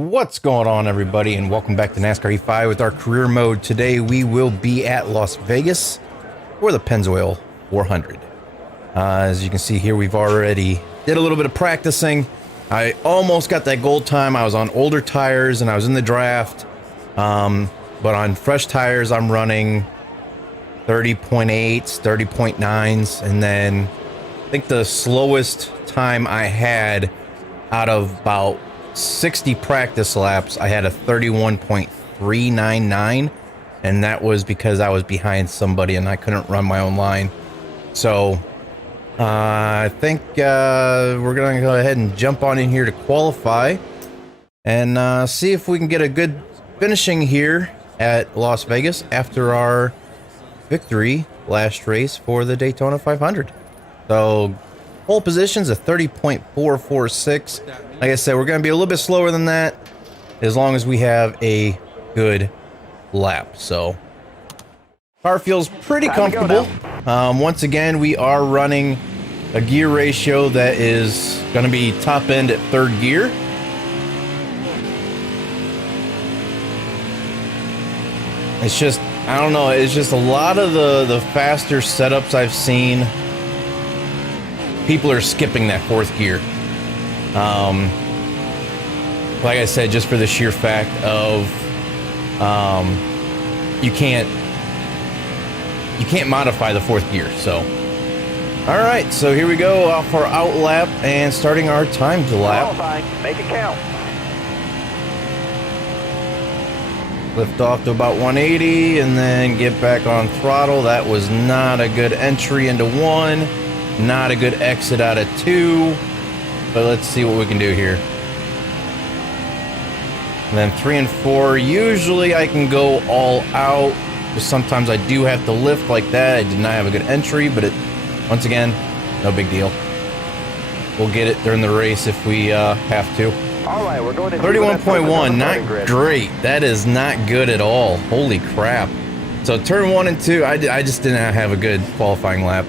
What's going on, everybody, and welcome back to NASCAR E5 with our career mode. Today we will be at Las Vegas for the Pennzoil 400. As you can see here, we've already did a little bit of practicing. I almost got that gold time. I was on older tires and I was in the draft, but on fresh tires I'm running 30.8s, 30.9s, and then I think the slowest time I had out of about 60 practice laps, I had a 31.399, and that was because I was behind somebody and I couldn't run my own line. So I think we're gonna go ahead and jump on in here to qualify and see if we can get a good finishing here at Las Vegas after our victory last race for the Daytona 500. So pole position's a 30.446. Like I said, we're going to be a little bit slower than that as long as we have a good lap. So car feels pretty comfortable. Once again, we are running a gear ratio that is going to be top end at third gear. It's just, I don't know, it's just a lot of the faster setups I've seen, people are skipping that fourth gear. Like I said, just for the sheer fact of you can't modify the fourth gear. So all right, so here we go off our out lap and starting our time to lap. Make it count. Lift off to about 180 and then get back on throttle. That was not a good entry into one, not a good exit out of two, but let's see what we can do here. And then 3 and 4, usually I can go all out, but sometimes I do have to lift like that. I did not have a good entry, but once again, no big deal. We'll get it during the race if we have to. All right, we're going to 31.1, not great. That is not good at all. Holy crap. So turn 1 and 2, I just didn't have a good qualifying lap.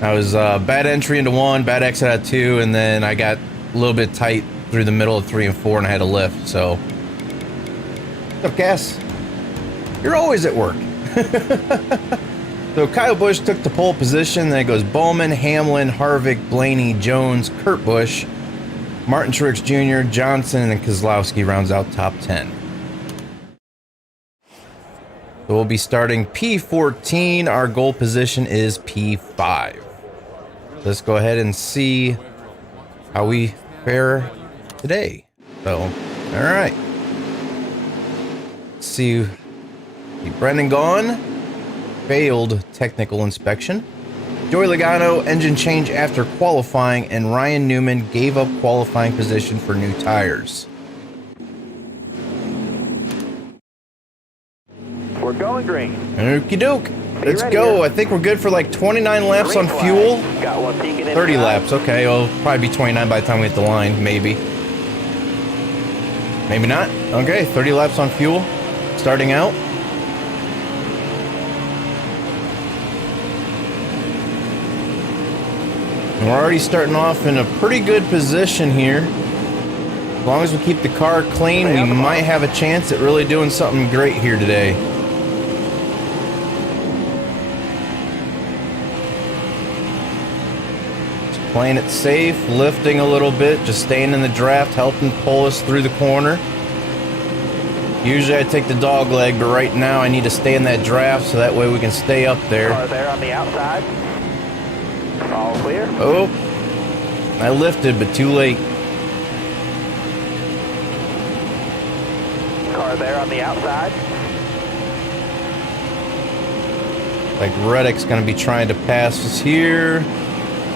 I was bad entry into 1, bad exit out of 2, and then I got a little bit tight through the middle of 3 and 4 and I had to lift. So what's up, Cass? You're always at work. So Kyle Busch took the pole position. Then it goes Bowman, Hamlin, Harvick, Blaney, Jones, Kurt Busch, Martin Truex Jr., Johnson, and Keselowski rounds out top 10. So we'll be starting P14. Our goal position is P5. Let's go ahead and see how we fare today. So, all right. Let's see. Brendan Gaughan failed technical inspection. Joey Logano engine change after qualifying, and Ryan Newman gave up qualifying position for new tires. We're going green. Okie doke. Let's go. Here? I think we're good for like 29 laps on fuel. Got one peeking in 30 laps. Okay, it'll probably be 29 by the time we hit the line. Maybe. Maybe not. Okay, 30 laps on fuel. Starting out. And we're already starting off in a pretty good position here. As long as we keep the car clean, we might have a chance at really doing something great here today. Just playing it safe, lifting a little bit, just staying in the draft, helping pull us through the corner. Usually I take the dog leg, but right now I need to stay in that draft so that way we can stay up there. Car there on the outside. All clear. Oh, I lifted, but too late. Car there on the outside. Like Reddick's going to be trying to pass us here.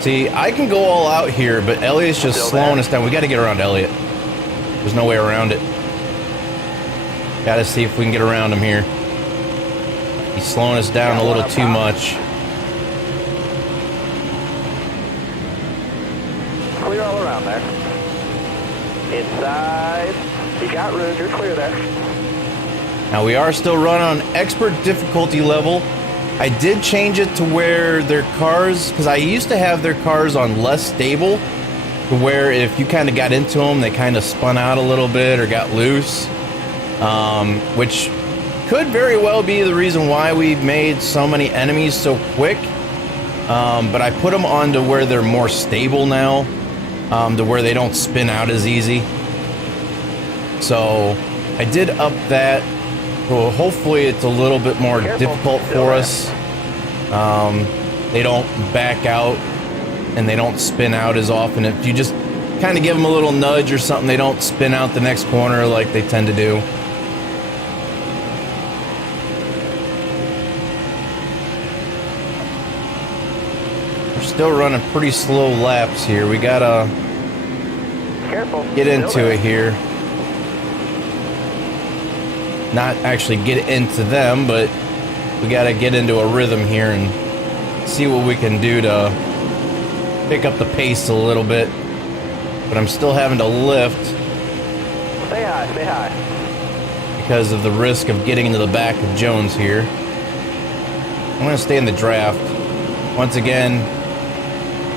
See, I can go all out here, but Elliott's just slowing us down. We got to get around Elliott. There's no way around it. Got to see if we can get around him here. He's slowing us down a little too much. Clear all around there. Inside. You got room. You're clear there. Now we are still running on expert difficulty level. I did change it to where their cars, because I used to have their cars on less stable, to where if you kind of got into them, they kind of spun out a little bit or got loose, which could very well be the reason why we've made so many enemies so quick. But I put them onto where they're more stable now, to where they don't spin out as easy. So I did up that. Well, hopefully it's a little bit more difficult for us. They don't back out and they don't spin out as often. If you just kind of give them a little nudge or something, they don't spin out the next corner like they tend to do. We're still running pretty slow laps here. We gotta get into it here. Not actually get into them, but we got to get into a rhythm here and see what we can do to pick up the pace a little bit. But I'm still having to lift. Stay high, stay high. Because of the risk of getting into the back of Jones here. I'm going to stay in the draft. Once again,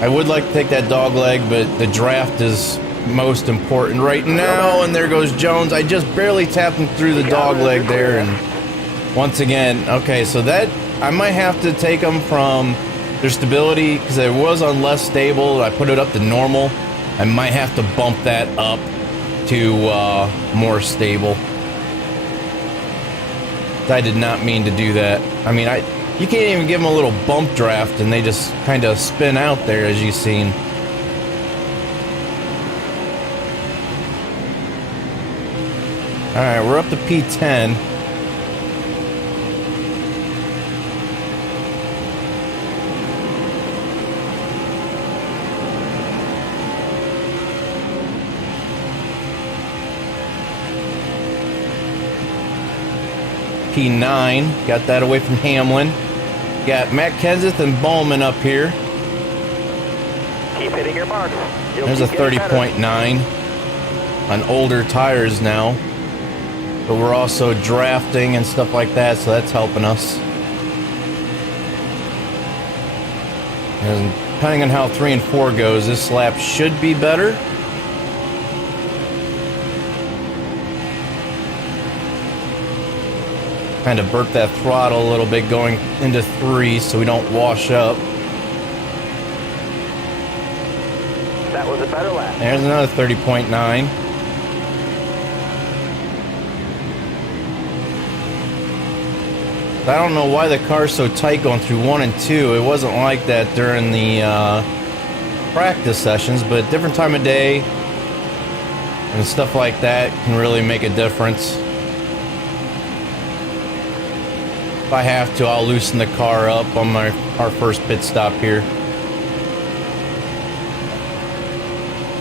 I would like to take that dog leg, but the draft is most important right now. And there goes Jones. I just barely tapped him through the dog leg there. And once again, okay, so that I might have to take them from their stability, because it was on less stable. I put it up to normal. I might have to bump that up to more stable. I did not mean to do that. I mean, you can't even give them a little bump draft and they just kind of spin out there, as you've seen. All right, we're up to P10. P9, got that away from Hamlin. Got Matt Kenseth and Bowman up here. Keep hitting your mark. There's a 30.9 on older tires now. But we're also drafting and stuff like that, so that's helping us. And depending on how 3 and 4 goes, this lap should be better. Kind of burnt that throttle a little bit going into 3 so we don't wash up. That was a better lap. There's another 30.9. I don't know why the car's so tight going through 1 and 2. It wasn't like that during the practice sessions, but different time of day and stuff like that can really make a difference. If I have to, I'll loosen the car up on our first pit stop here.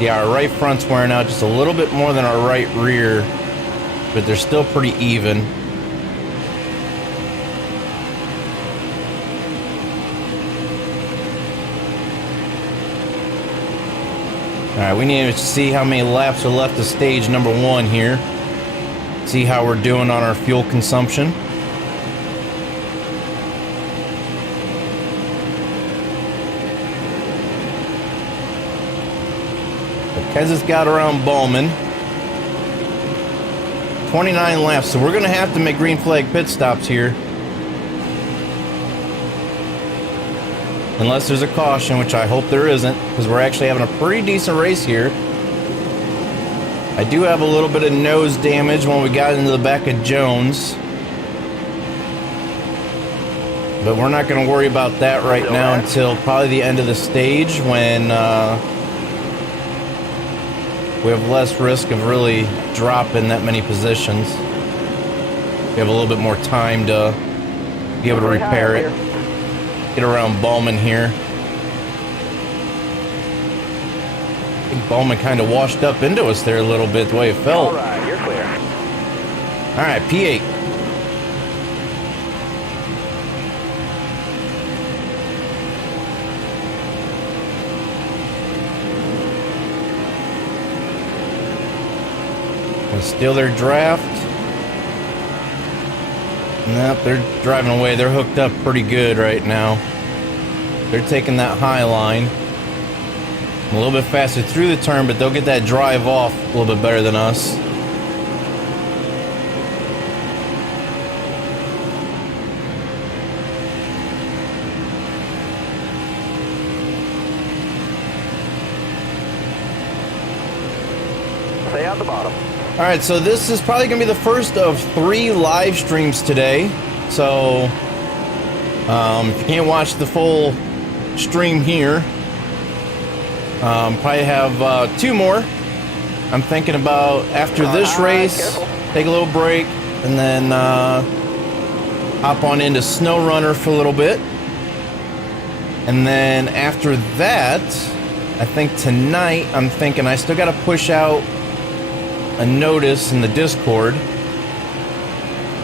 Yeah, our right front's wearing out just a little bit more than our right rear, but they're still pretty even. Alright, we need to see how many laps are left of stage number 1 here. See how we're doing on our fuel consumption. Kenseth's got around Bowman. 29 laps, so we're going to have to make green flag pit stops here. Unless there's a caution, which I hope there isn't, because we're actually having a pretty decent race here. I do have a little bit of nose damage when we got into the back of Jones. But we're not going to worry about that right now until probably the end of the stage, when we have less risk of really dropping that many positions. We have a little bit more time to be able to repair it. Get around Bowman here. I think Bowman kind of washed up into us there a little bit, the way it felt. All right, you're clear. All right, P8. Gonna steal their draft. Nope, they're driving away. They're hooked up pretty good right now. They're taking that high line. a little bit faster through the turn, but they'll get that drive off a little bit better than us. Stay on the bottom. All right, so this is probably gonna be the first of 3 live streams today. So if you can't watch the full stream here, probably have 2 more. I'm thinking about after this race, take a little break, and then hop on into Snow Runner for a little bit. And then after that, I think tonight, I'm thinking I still gotta push out a notice in the Discord,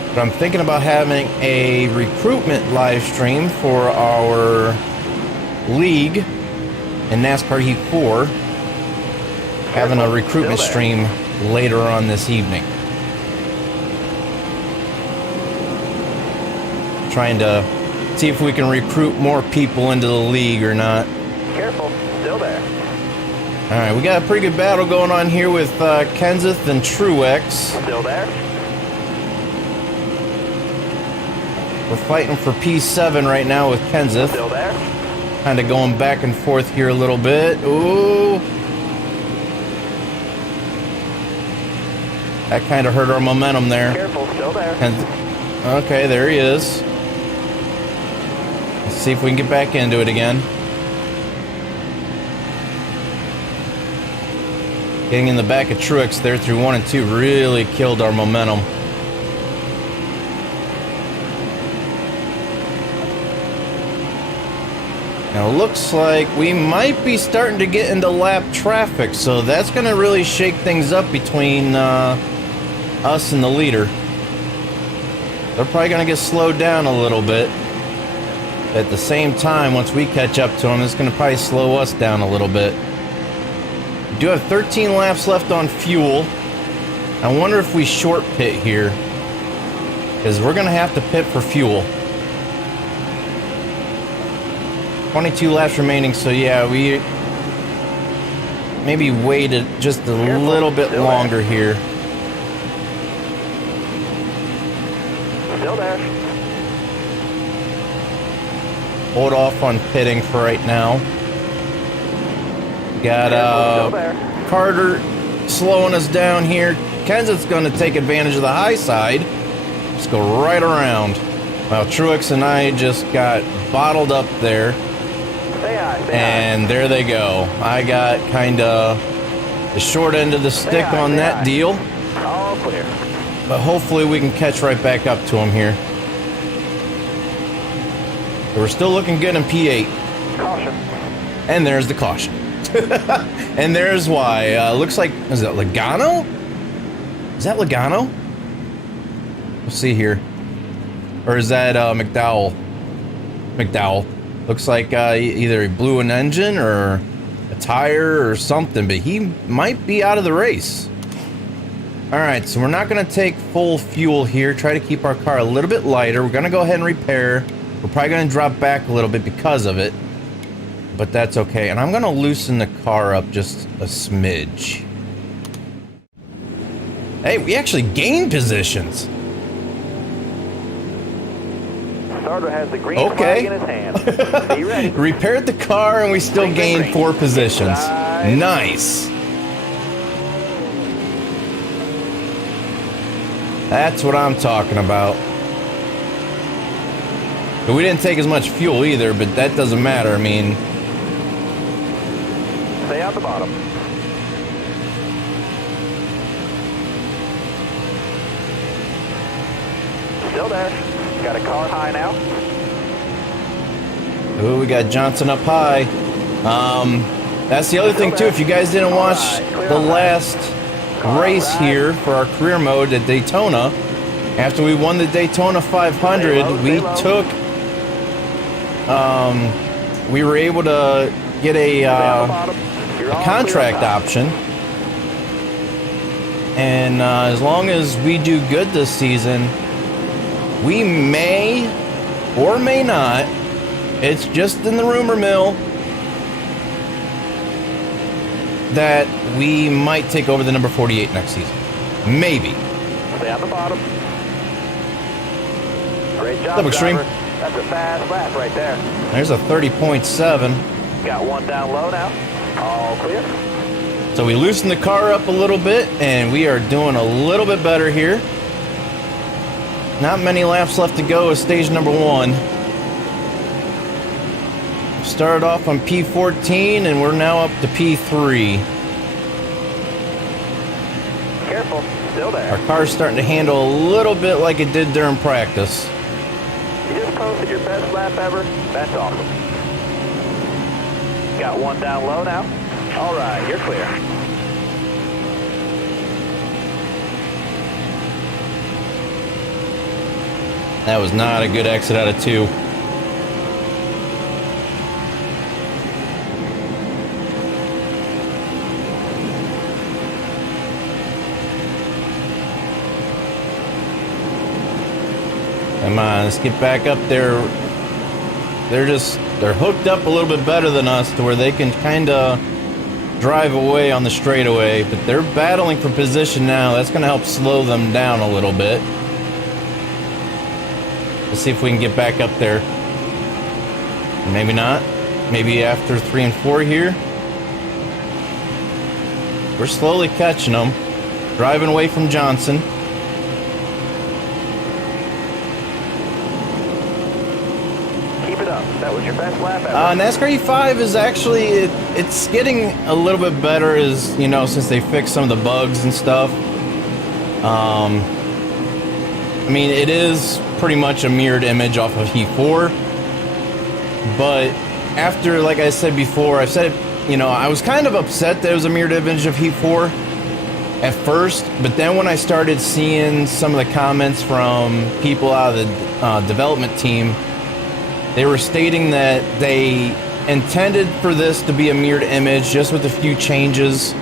but I'm thinking about having a recruitment live stream for our league in NASCAR Heat 4, having a recruitment stream later on this evening. Trying to see if we can recruit more people into the league or not. Careful, still there. All right, we got a pretty good battle going on here with Kenseth and Truex. Still there. We're fighting for P7 right now with Kenseth. Still there. Kind of going back and forth here a little bit. Ooh. That kind of hurt our momentum there. Careful, still there. Okay, there he is. Let's see if we can get back into it again. Getting in the back of Truex there through 1 and 2 really killed our momentum. Now it looks like we might be starting to get into lap traffic, so that's going to really shake things up between us and the leader. They're probably going to get slowed down a little bit. At the same time, once we catch up to them, it's going to probably slow us down a little bit. We do have 13 laps left on fuel. I wonder if we short pit here, because we're going to have to pit for fuel. 22 laps remaining, so yeah, we maybe waited just a little bit longer here. Still there. Hold off on pitting for right now. Got Carter slowing us down here. Kenseth's going to take advantage of the high side. Just go right around. Well, Truex and I just got bottled up there. And there they go. I got kind of the short end of the stick on that deal. All clear. But hopefully we can catch right back up to him here. We're still looking good in P8. Caution. And there's the caution. And there's why. Looks like, is that Logano? Is that Logano? Let's see here. Or is that McDowell? McDowell. Looks like either he blew an engine or a tire or something, but he might be out of the race. All right, so we're not going to take full fuel here. Try to keep our car a little bit lighter. We're going to go ahead and repair. We're probably going to drop back a little bit because of it, but that's okay. And I'm going to loosen the car up just a smidge. Hey, we actually gained positions. Starter has the green flag in his hand. Be ready. Repaired the car and we still gained 4 positions. Nice. That's what I'm talking about. But we didn't take as much fuel either, but that doesn't matter. I mean, stay on the bottom. Still there. Got a car high now. ooh, we got Johnson up high. That's the other thing too. If you guys didn't watch the last race here for our career mode at Daytona, after we won the Daytona 500, we took. We were able to get a contract option, and as long as we do good this season, we may or may not, it's just in the rumor mill, that we might take over the number 48 next season. Maybe. Stay on the bottom. Great job, What's up, Extreme? driver. That's a fast lap right there. There's a 30.7. Got one down low now. All clear. So we loosened the car up a little bit, and we are doing a little bit better here. Not many laps left to go with stage number 1. Started off on P14, and we're now up to P3. Careful. Still there. Our car's starting to handle a little bit like it did during practice. You just posted your best lap ever. That's awesome. Got one down low now. All right, you're clear. That was not a good exit out of 2. Come on, let's get back up there. They're hooked up a little bit better than us to where they can kind of drive away on the straightaway, but they're battling for position now. That's going to help slow them down a little bit. Let's see if we can get back up there. Maybe not. Maybe after 3 and 4 here. We're slowly catching them. Driving away from Johnson. Keep it up. That was your best lap ever. NASCAR E5 is actually, it's getting a little bit better as, you know, since they fixed some of the bugs and stuff. I mean, it is pretty much a mirrored image off of Heat 4. But after, like I said before, I said it, you know, I was kind of upset that it was a mirrored image of Heat 4 at first. But then when I started seeing some of the comments from people out of the development team, they were stating that they intended for this to be a mirrored image just with a few changes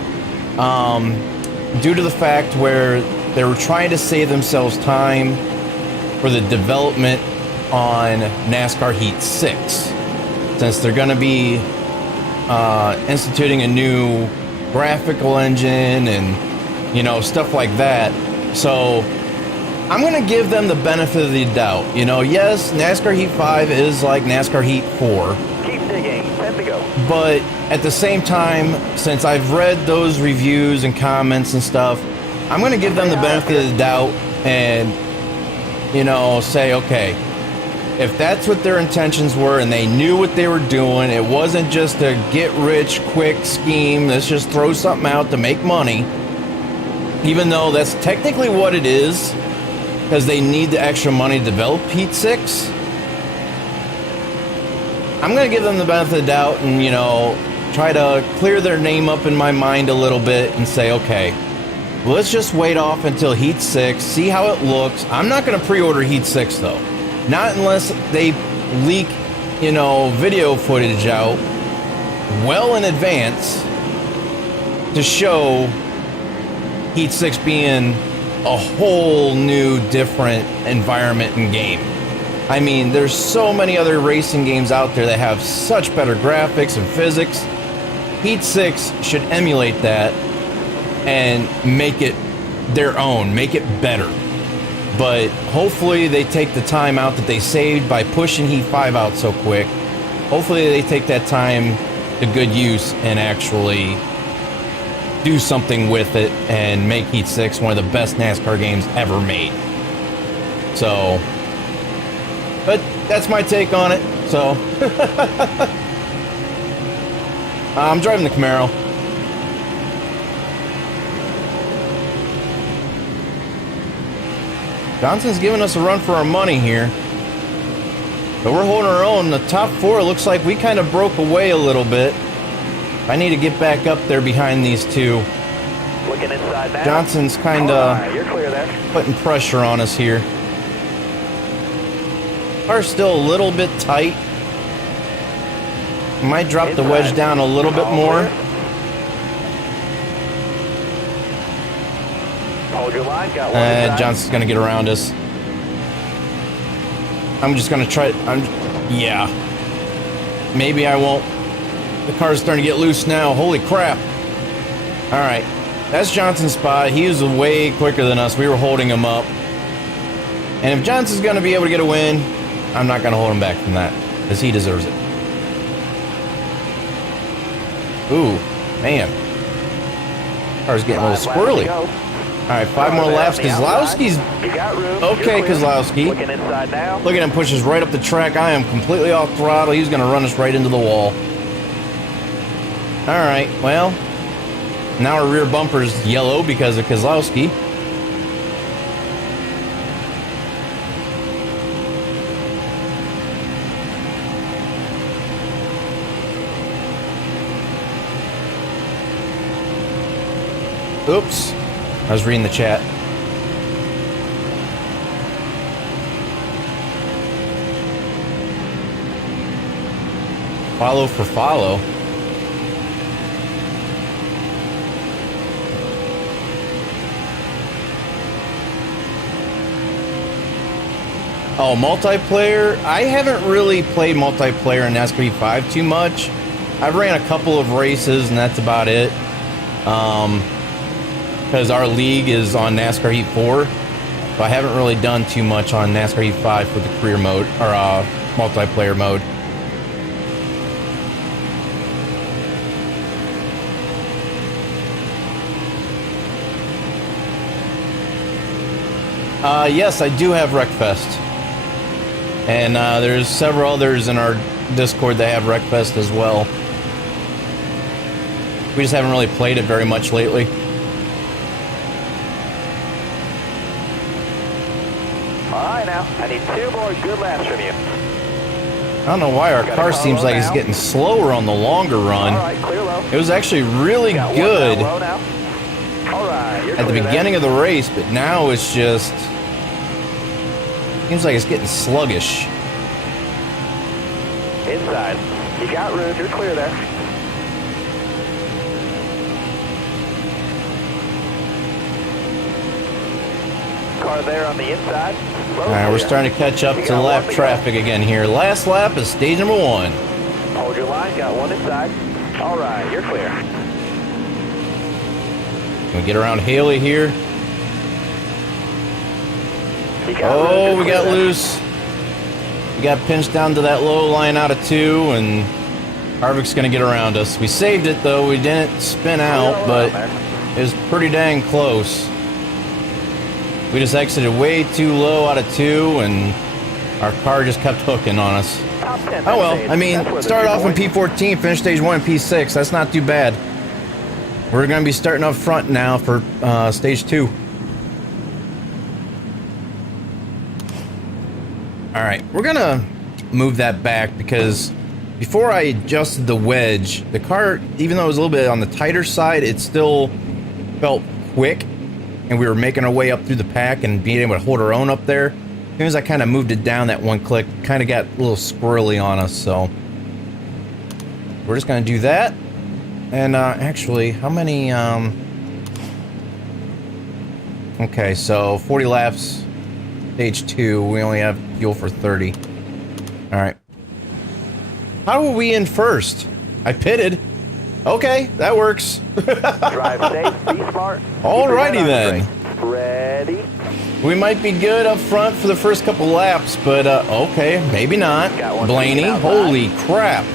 due to the fact where they were trying to save themselves time for the development on NASCAR Heat 6, since they're going to be instituting a new graphical engine and, you know, stuff like that. So I'm going to give them the benefit of the doubt. You know, yes, NASCAR Heat 5 is like NASCAR Heat 4. Keep digging. 10 to go. But at the same time, since I've read those reviews and comments and stuff, I'm going to give them the benefit of the doubt and, you know, say, okay, if that's what their intentions were and they knew what they were doing, it wasn't just a get-rich-quick scheme, let's just throw something out to make money, even though that's technically what it is, because they need the extra money to develop Heat 6. I'm going to give them the benefit of the doubt and, you know, try to clear their name up in my mind a little bit and say, okay, let's just wait off until Heat 6, see how it looks. I'm not going to pre-order Heat 6, though. Not unless they leak, you know, video footage out well in advance to show Heat 6 being a whole new, different environment and game. I mean, there's so many other racing games out there that have such better graphics and physics. Heat 6 should emulate that and make it their own, make it better. But hopefully they take the time out that they saved by pushing Heat 5 out so quick. Hopefully they take that time to good use and actually do something with it and make Heat 6 one of the best NASCAR games ever made. So, but that's my take on it. So, I'm driving the Camaro. Johnson's giving us a run for our money here. But we're holding our own. The top 4 looks like we kind of broke away a little bit. I need to get back up there behind these two. Looking inside now. Johnson's kind of You're clear there. putting pressure on us here. Car's still a little bit tight. Might drop the wedge down a little bit more. Hold your line. Got one inside. Johnson's going to get around us. I'm just going to try. Yeah. Maybe I won't. The car's starting to get loose now. Holy crap. All right, that's Johnson's spot. He was way quicker than us. We were holding him up. And if Johnson's going to be able to get a win, I'm not going to hold him back from that because he deserves it. Ooh, man. Car's getting a little squirrely. All right, 5 more laps. Kozlowski's okay. Kozlowski. Looking inside now. Look at him, pushes right up the track. I am completely off throttle. He's going to run us right into the wall. All right, well, now our rear bumper's yellow because of Kozlowski. Oops, I was reading the chat. Follow for follow. Oh, multiplayer? I haven't really played multiplayer in NASCAR Heat 5 too much. I've ran a couple of races and that's about it. Because our league is on NASCAR Heat 4. So I haven't really done too much on NASCAR Heat 5 for the career mode, or multiplayer mode. Yes, I do have Wreckfest. And there's several others in our Discord that have Wreckfest as well. We just haven't really played it very much lately. Alright now, I need 2 more good laps from you. I don't know why our car seems like it's getting slower on the longer run. Alright, clear low. It was actually really good Alright, at the beginning of the race, but now it's just... seems like it's getting sluggish. Inside. You got room, you're clear there. Car there on the inside. Alright, we're starting to catch up to lap traffic again here. Last lap is stage number 1. Hold your line, got one inside. Alright, you're clear. Can we get around Haley here? Oh, we got loose. We got pinched down to that low line out of 2, and Harvick's going to get around us. We saved it, though. We didn't spin out, but it was pretty dang close. We just exited way too low out of 2, and our car just kept hooking on us. Oh, well. I mean, started off in P14, finished stage 1 in P6. That's not too bad. We're going to be starting up front now for stage 2. All right, we're gonna move that back because before I adjusted the wedge, the car, even though it was a little bit on the tighter side, it still felt quick, and we were making our way up through the pack and being able to hold our own up there. As soon as I kind of moved it down that one click, kind of got a little squirrely on us, so we're just gonna do that. And actually, how many? Okay, so 40 laps. Stage 2, we only have fuel for 30. Alright. How were we in first? I pitted. Okay, that works. Drive safe, be smart. Alrighty then. Ready? We might be good up front for the first couple laps, but okay, maybe not. Blaney, holy crap.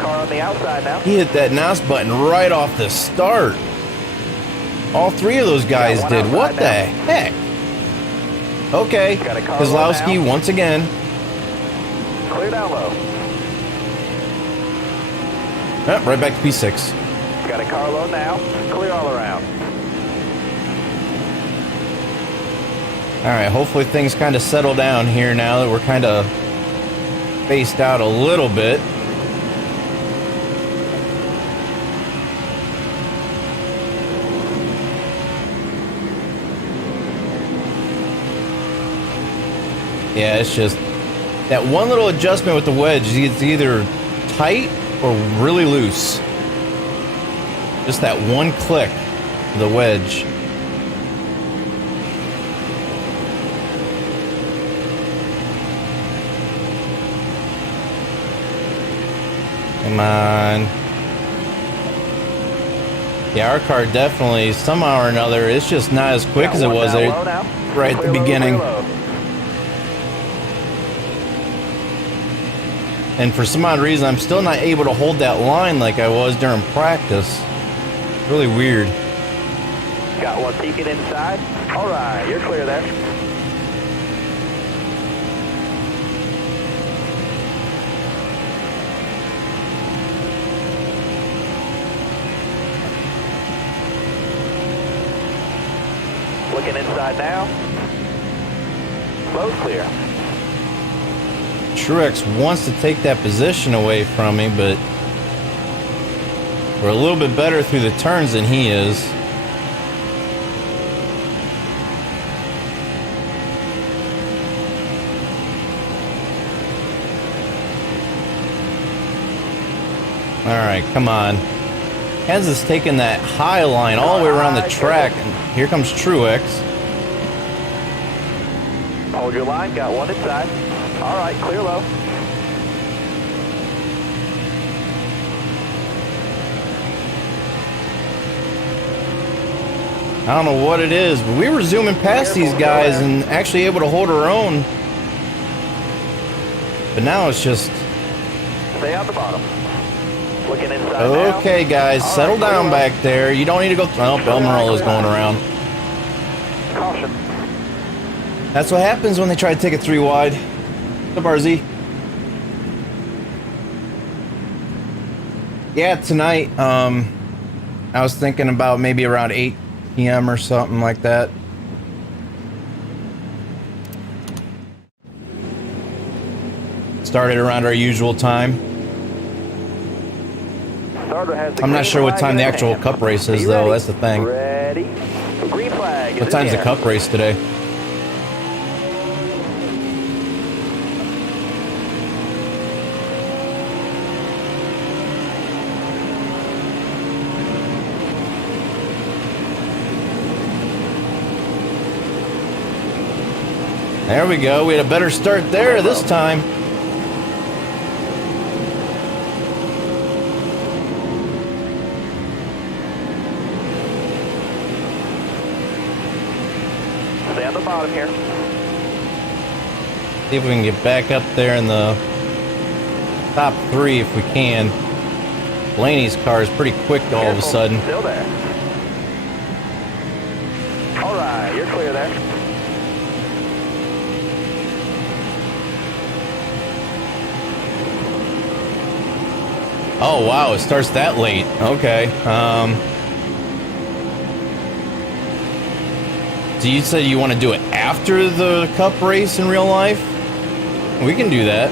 Car on the outside now. He hit that NOS button right off the start. All 3 of those guys did. What the heck? Okay, Kozlowski once again. Clear down low. Yep, right back to P6. Got a car low now. Clear all around. Alright, hopefully things kind of settle down here now that we're kind of spaced out a little bit. Yeah, it's just that one little adjustment with the wedge. It's either tight or really loose. Just that one click of the wedge. Come on. Yeah, our car definitely, somehow or another, it's just not as quick as it was Low there now. right at the Clear low, beginning. clear low. And for some odd reason, I'm still not able to hold that line like I was during practice. Really weird. Got one peeking inside. All right, you're clear there. Looking inside now. Both clear. Truex wants to take that position away from me, but we're a little bit better through the turns than he is. All right, come on. Kansas taking that high line all the way around the track, and here comes Truex. Hold your line, got one inside. All right, clear low. I don't know what it is, but we were zooming past these guys and actually able to hold our own. But now it's just... Stay on the bottom. Looking inside now. Okay, guys, All settle right, down clear low. back there. You don't need to go... Oh, Belmerol is going around. Caution. That's what happens when they try to take it 3 wide. What's up, RZ? Yeah, tonight, I was thinking about maybe around 8 p.m. or something like that. Started around our usual time. Starter has the I'm not green sure what flag time in the his actual hand. cup race is, Be though. ready. That's the thing. Ready. The green flag is What in time's the air. cup race today? There we go. We had a better start there this time. Stay on the bottom here. See if we can get back up there in the top 3 if we can. Blaney's car is pretty quick all of a Careful. sudden. Still there. All right, you're clear there. Oh wow, it starts that late. Okay. So you said you want to do it after the cup race in real life? We can do that.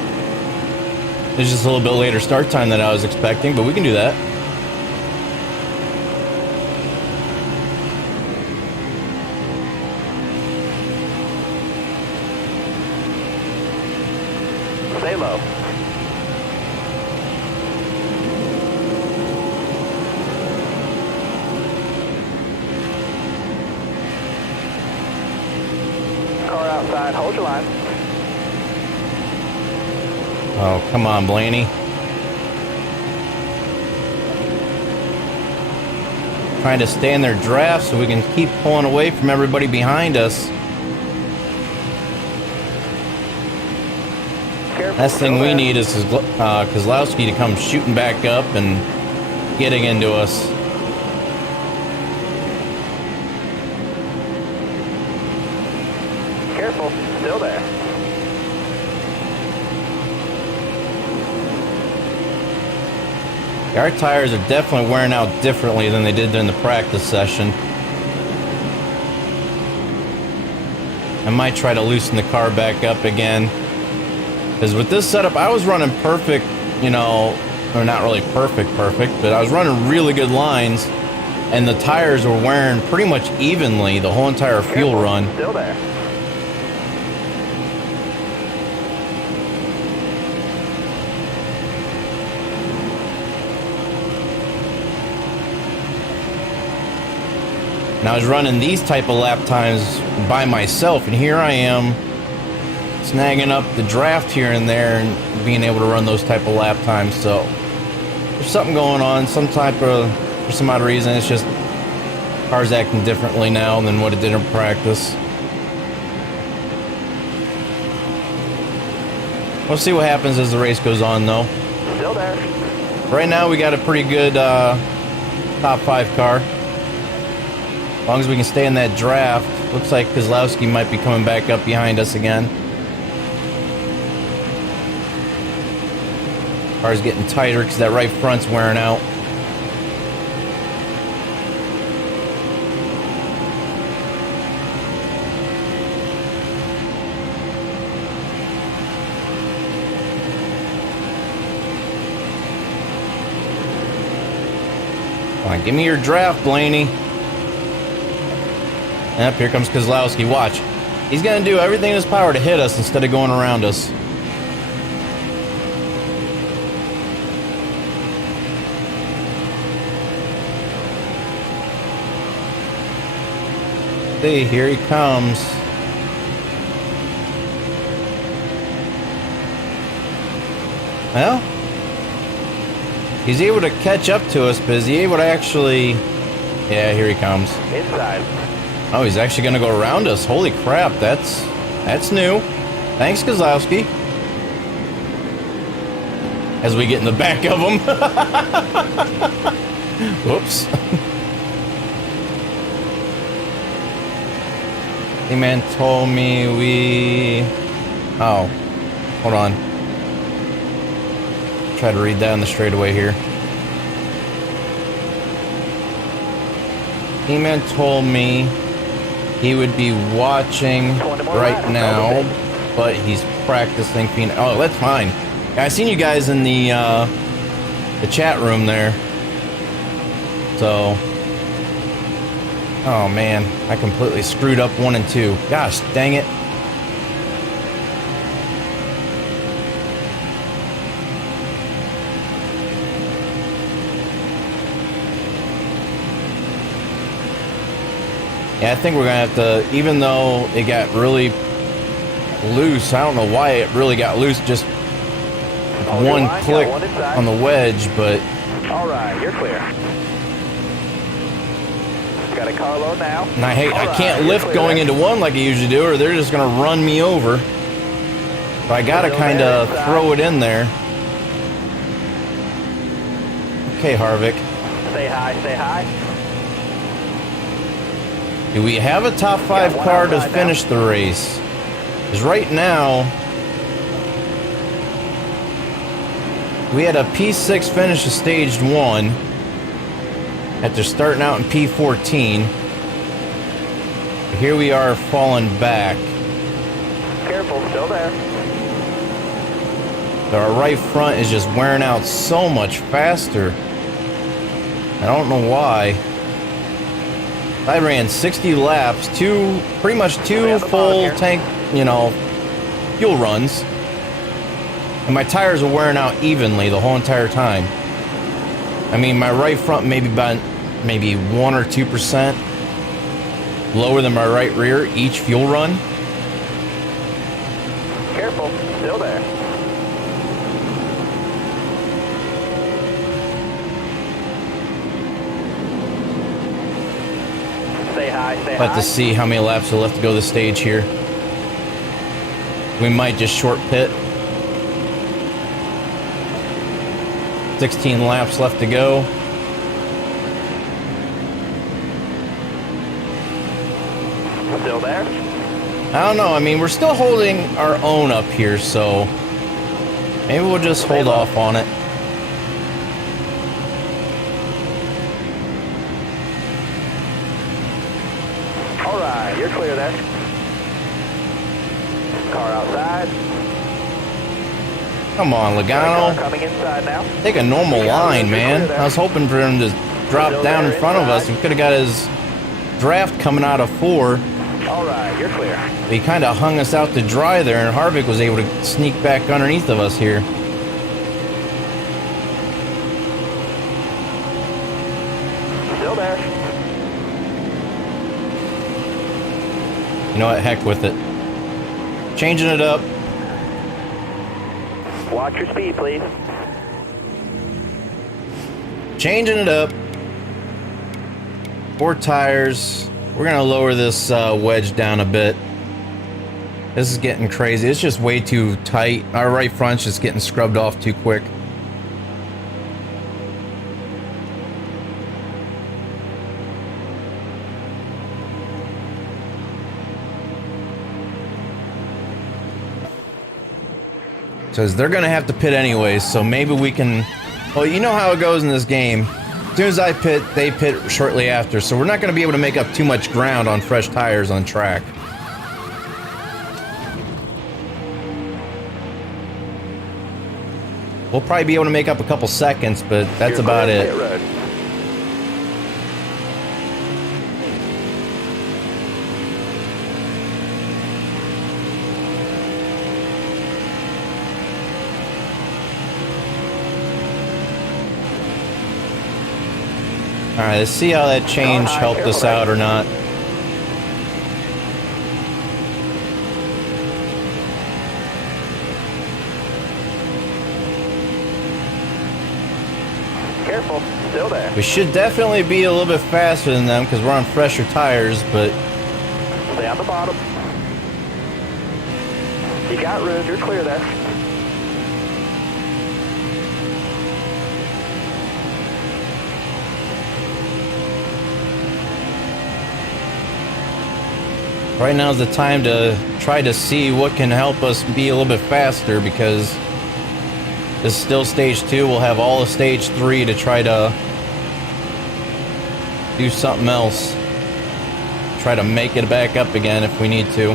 It's just a little bit later start time than I was expecting, but we can do that. Stay low. Car outside, hold your line. Oh, come on, Blaney. Trying to stay in their draft so we can keep pulling away from everybody behind us. Careful. Last thing still we there. need is Kozlowski to come shooting back up and getting into us. Careful. Still there. Our tires are definitely wearing out differently than they did during the practice session. I might try to loosen the car back up again. Because with this setup, I was running perfect, you know, or not really perfect, but I was running really good lines. And the tires were wearing pretty much evenly the whole entire fuel Careful. run. Still there. And I was running these type of lap times by myself, and here I am snagging up the draft here and there and being able to run those type of lap times. So there's something going on, some type of, for some odd reason, it's just Car's acting differently now than what it did in practice. We'll see what happens as the race goes on, though. Still there. Right now, we got a pretty good top 5 car. As long as we can stay in that draft. Looks like Kozlowski might be coming back up behind us again. Car's getting tighter because that right front's wearing out. Come on, give me your draft, Blaney. Yep, here comes Kozlowski. Watch. He's going to do everything in his power to hit us instead of going around us. See, here he comes. Well, he's able to catch up to us, but is he able to actually... Yeah, here he comes. Inside. Oh, he's actually going to go around us. Holy crap, that's new. Thanks, Kozlowski. As we get in the back of him. Whoops. The man told me we... Oh, hold on. Try to read that on the straightaway here. The man told me he would be watching right now, but he's practicing. Oh, that's fine. I seen you guys in the chat room there. So, oh man, I completely screwed up 1 and 2. Gosh, dang it. Yeah, I think we're gonna have to, even though it got really loose, I don't know why it really got loose, just one click on the wedge, but... Alright, you're clear. Got a carload now. And I can't lift going into one like I usually do, or they're just gonna run me over. So I gotta kind of throw it in there. Okay, Harvick. Say hi, say hi. Do we have a top 5 car to finish the race? Because right now, we had a P6 finish of stage 1 after starting out in P14. Here we are falling back. Careful, still there. Our right front is just wearing out so much faster. I don't know why. I ran 60 laps, pretty much two full tank, fuel runs. And my tires were wearing out evenly the whole entire time. I mean, my right front maybe 1 or 2% lower than my right rear each fuel run. Careful, still there. Say hi, say hi. Let's see how many laps are left to go this stage here. We might just short pit. 16 laps left to go. Still there? I don't know. I mean, we're still holding our own up here, so maybe we'll just hold off on it. All right, you're clear there. Car outside. Come on, Logano. Coming inside now. Take a normal line, man. I was hoping for him to drop down in front of us. We could have got his draft coming out of 4. All right, you're clear. He kind of hung us out to dry there, and Harvick was able to sneak back underneath of us here. Still there. You know what? Heck with it. Changing it up. Watch your speed, please. Changing it up. 4 tires. We're gonna lower this wedge down a bit. This is getting crazy. It's just way too tight. Our right front's just getting scrubbed off too quick. Because they're gonna have to pit anyways, so maybe we can. Well, you know how it goes in this game. As soon as I pit, they pit shortly after, so we're not gonna be able to make up too much ground on fresh tires on track. We'll probably be able to make up a couple seconds, but that's about it. Alright, let's see how that change helped us out or not. Careful, still there. We should definitely be a little bit faster than them because we're on fresher tires, but... Stay on the bottom. You got room, you're clear there. Right now is the time to try to see what can help us be a little bit faster, because this is still stage 2. We'll have all of stage 3 to try to do something else. Try to make it back up again if we need to.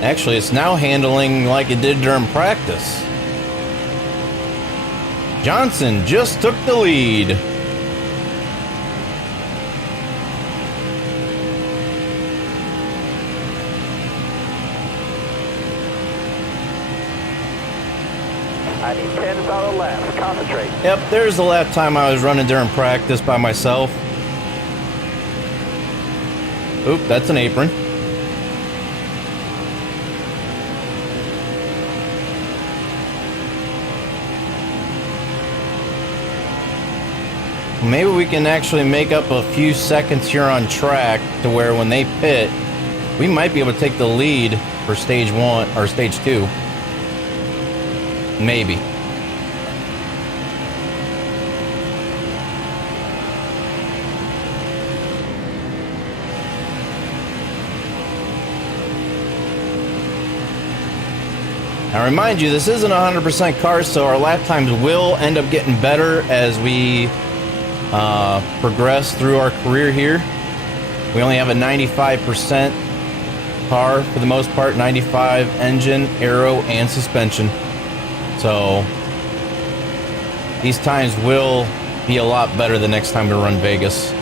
Actually, it's now handling like it did during practice. Johnson just took the lead. I need 10 solid laps. Concentrate. Yep, there's the lap time I was running during practice by myself. Oop, that's an apron. Maybe we can actually make up a few seconds here on track to where when they pit, we might be able to take the lead for stage 1 or stage 2. Maybe. Now remind you, this isn't a 100% car, so our lap times will end up getting better as we progress through our career here. We only have a 95% car for the most part, 95 engine, aero, and suspension. So these times will be a lot better the next time we run Vegas.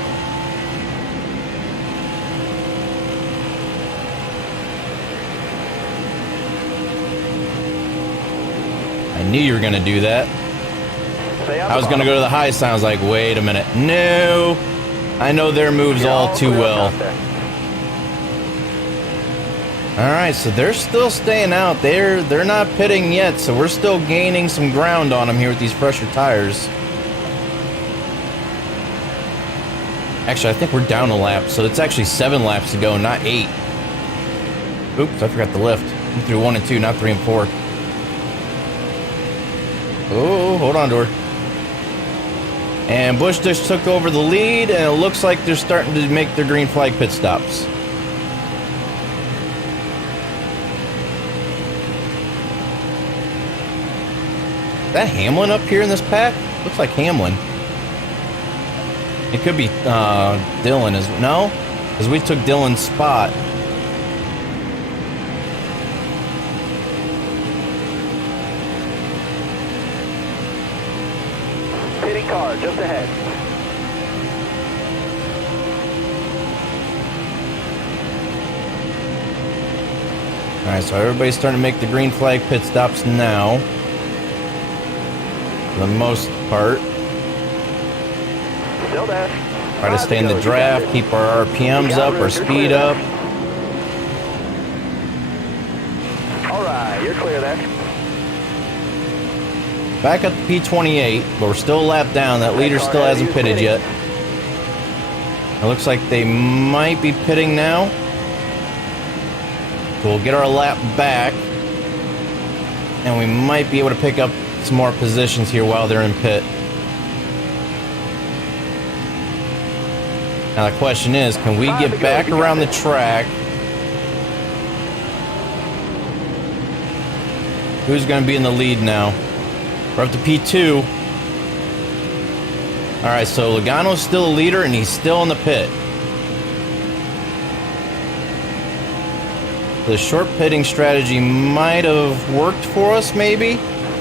I knew you were gonna do that. I was gonna go to the high sign. I was like, wait a minute. No, I know their moves all too well. All right, so they're still staying out. They're not pitting yet, so we're still gaining some ground on them here with these fresher tires. Actually, I think we're down a lap, so it's actually 7 laps to go, not 8. Oops, I forgot the lift. I'm through 1 and 2, not 3 and 4. Oh, hold on to her. And Bush just took over the lead, and it looks like they're starting to make their green flag pit stops. Is that Hamlin up here in this pack? Looks like Hamlin. It could be Dylan as no, because we took Dylan's spot. Pitting car just ahead. All right, so everybody's starting to make the green flag pit stops now. For the most part. Still there. Try to stay in the draft, keep our RPMs up, our speed up. All right, you're clear there. Back up to P28, but we're still a lap down. That leader still hasn't pitted yet. It looks like they might be pitting now. So we'll get our lap back. And we might be able to pick up some more positions here while they're in pit. Now the question is, can we get back around the track? Who's going to be in the lead now? We're up to P2. Alright, so Logano's still a leader and he's still in the pit. The short pitting strategy might have worked for us, maybe?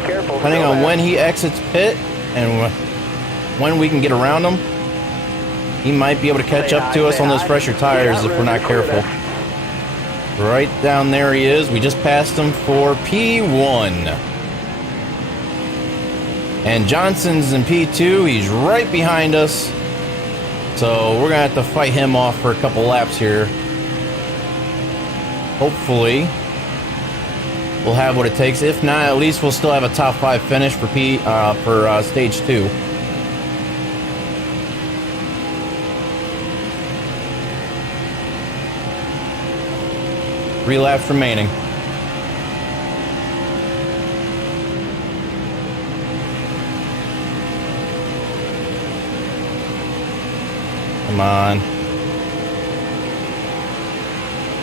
Careful. Depending on when he exits pit and when we can get around him. He might be able to catch up to us on those fresher tires if we're not careful. Right down there he is. We just passed him for P1. And Johnson's in P2. He's right behind us. So we're going to have to fight him off for a couple laps here. Hopefully we'll have what it takes. If not, at least we'll still have a top 5 finish for stage 2. Three laps remaining. Come on.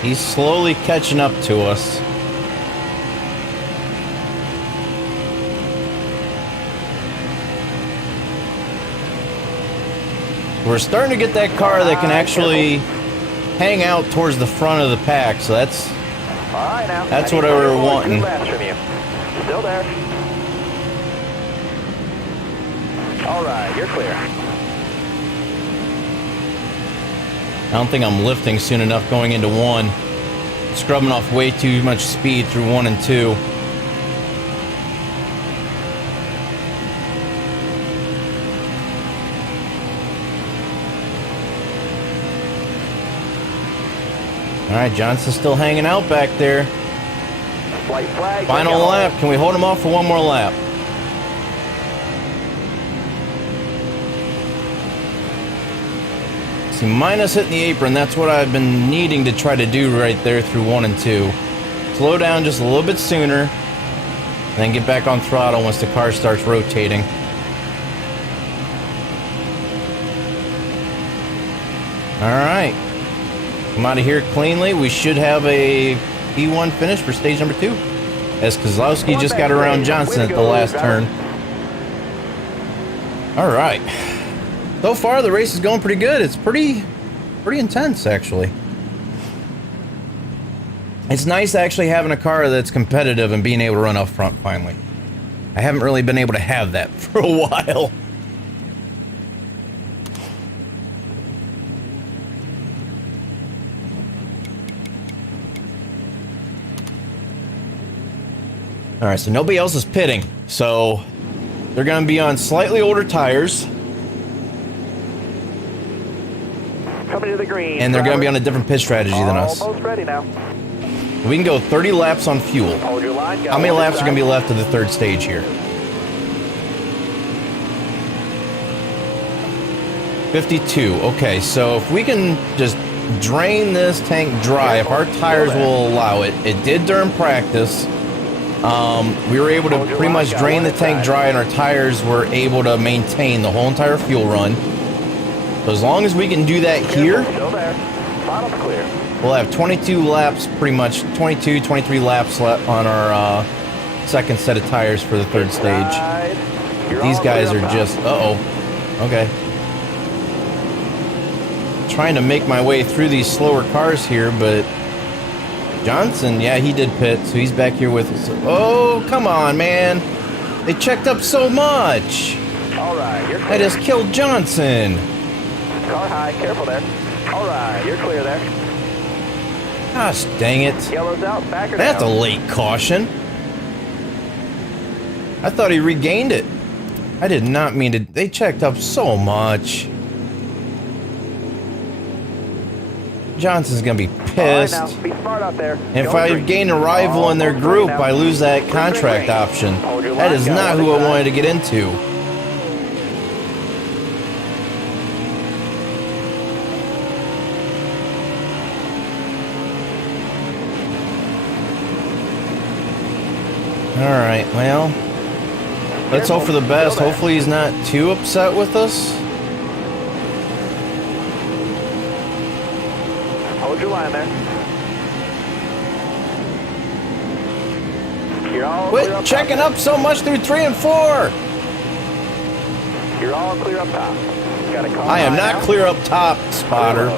He's slowly catching up to us. We're starting to get that car that can actually hang out towards the front of the pack, so that's what I were wanting. Still there. All right, you're clear. I don't think I'm lifting soon enough going into 1. Scrubbing off way too much speed through 1 and 2. Alright, Johnson's still hanging out back there. White flag. Final lap. Can we hold him off for one more lap? See, minus hitting the apron. That's what I've been needing to try to do right there through 1 and 2. Slow down just a little bit sooner. And then get back on throttle once the car starts rotating. Alright. Come out of here cleanly. We should have a P1 finish for stage number 2. As Kozlowski just got around Johnson at the last turn. Alright. So far, the race is going pretty good. It's pretty intense, actually. It's nice actually having a car that's competitive and being able to run up front, finally. I haven't really been able to have that for a while. Alright, so nobody else is pitting. So, they're going to be on slightly older tires. Coming to the green. And they're going to be on a different pit strategy than us. Almost ready now. We can go 30 laps on fuel. Hold your line. How many laps are going to be left of the third stage here? 52. Okay, so if we can just drain this tank dry, if our tires will allow it. It did during practice. We were able to pretty much drain the tank dry, and our tires were able to maintain the whole entire fuel run. So as long as we can do that here, we'll have 22 laps, pretty much 22, 23 laps left on our second set of tires for the third stage. These guys are just, okay. Trying to make my way through these slower cars here, but Johnson, yeah, he did pit, so he's back here with us. Oh, come on, man. They checked up so much. All right, you're clear. I just killed Johnson. Car high, careful there. All right, you're clear there. Gosh, dang it. Yellow's out, back or That's a down? late caution. I thought he regained it. I did not mean to. They checked up so much. Johnson's gonna be All right, pissed. now, be smart out there. And if Don't I drink. gain a rival in their Don't group, drink now. I lose that Green, contract green. option. Hold your That line, is got not one who I inside. wanted to get into. All right, well, let's hope for the best. Still there. Hopefully he's not too upset with us. Hold your line there. You're all clear Quit up checking top. up so much through 3 and 4. You're all clear up top. Got a car I am line not now. clear up top, spotter.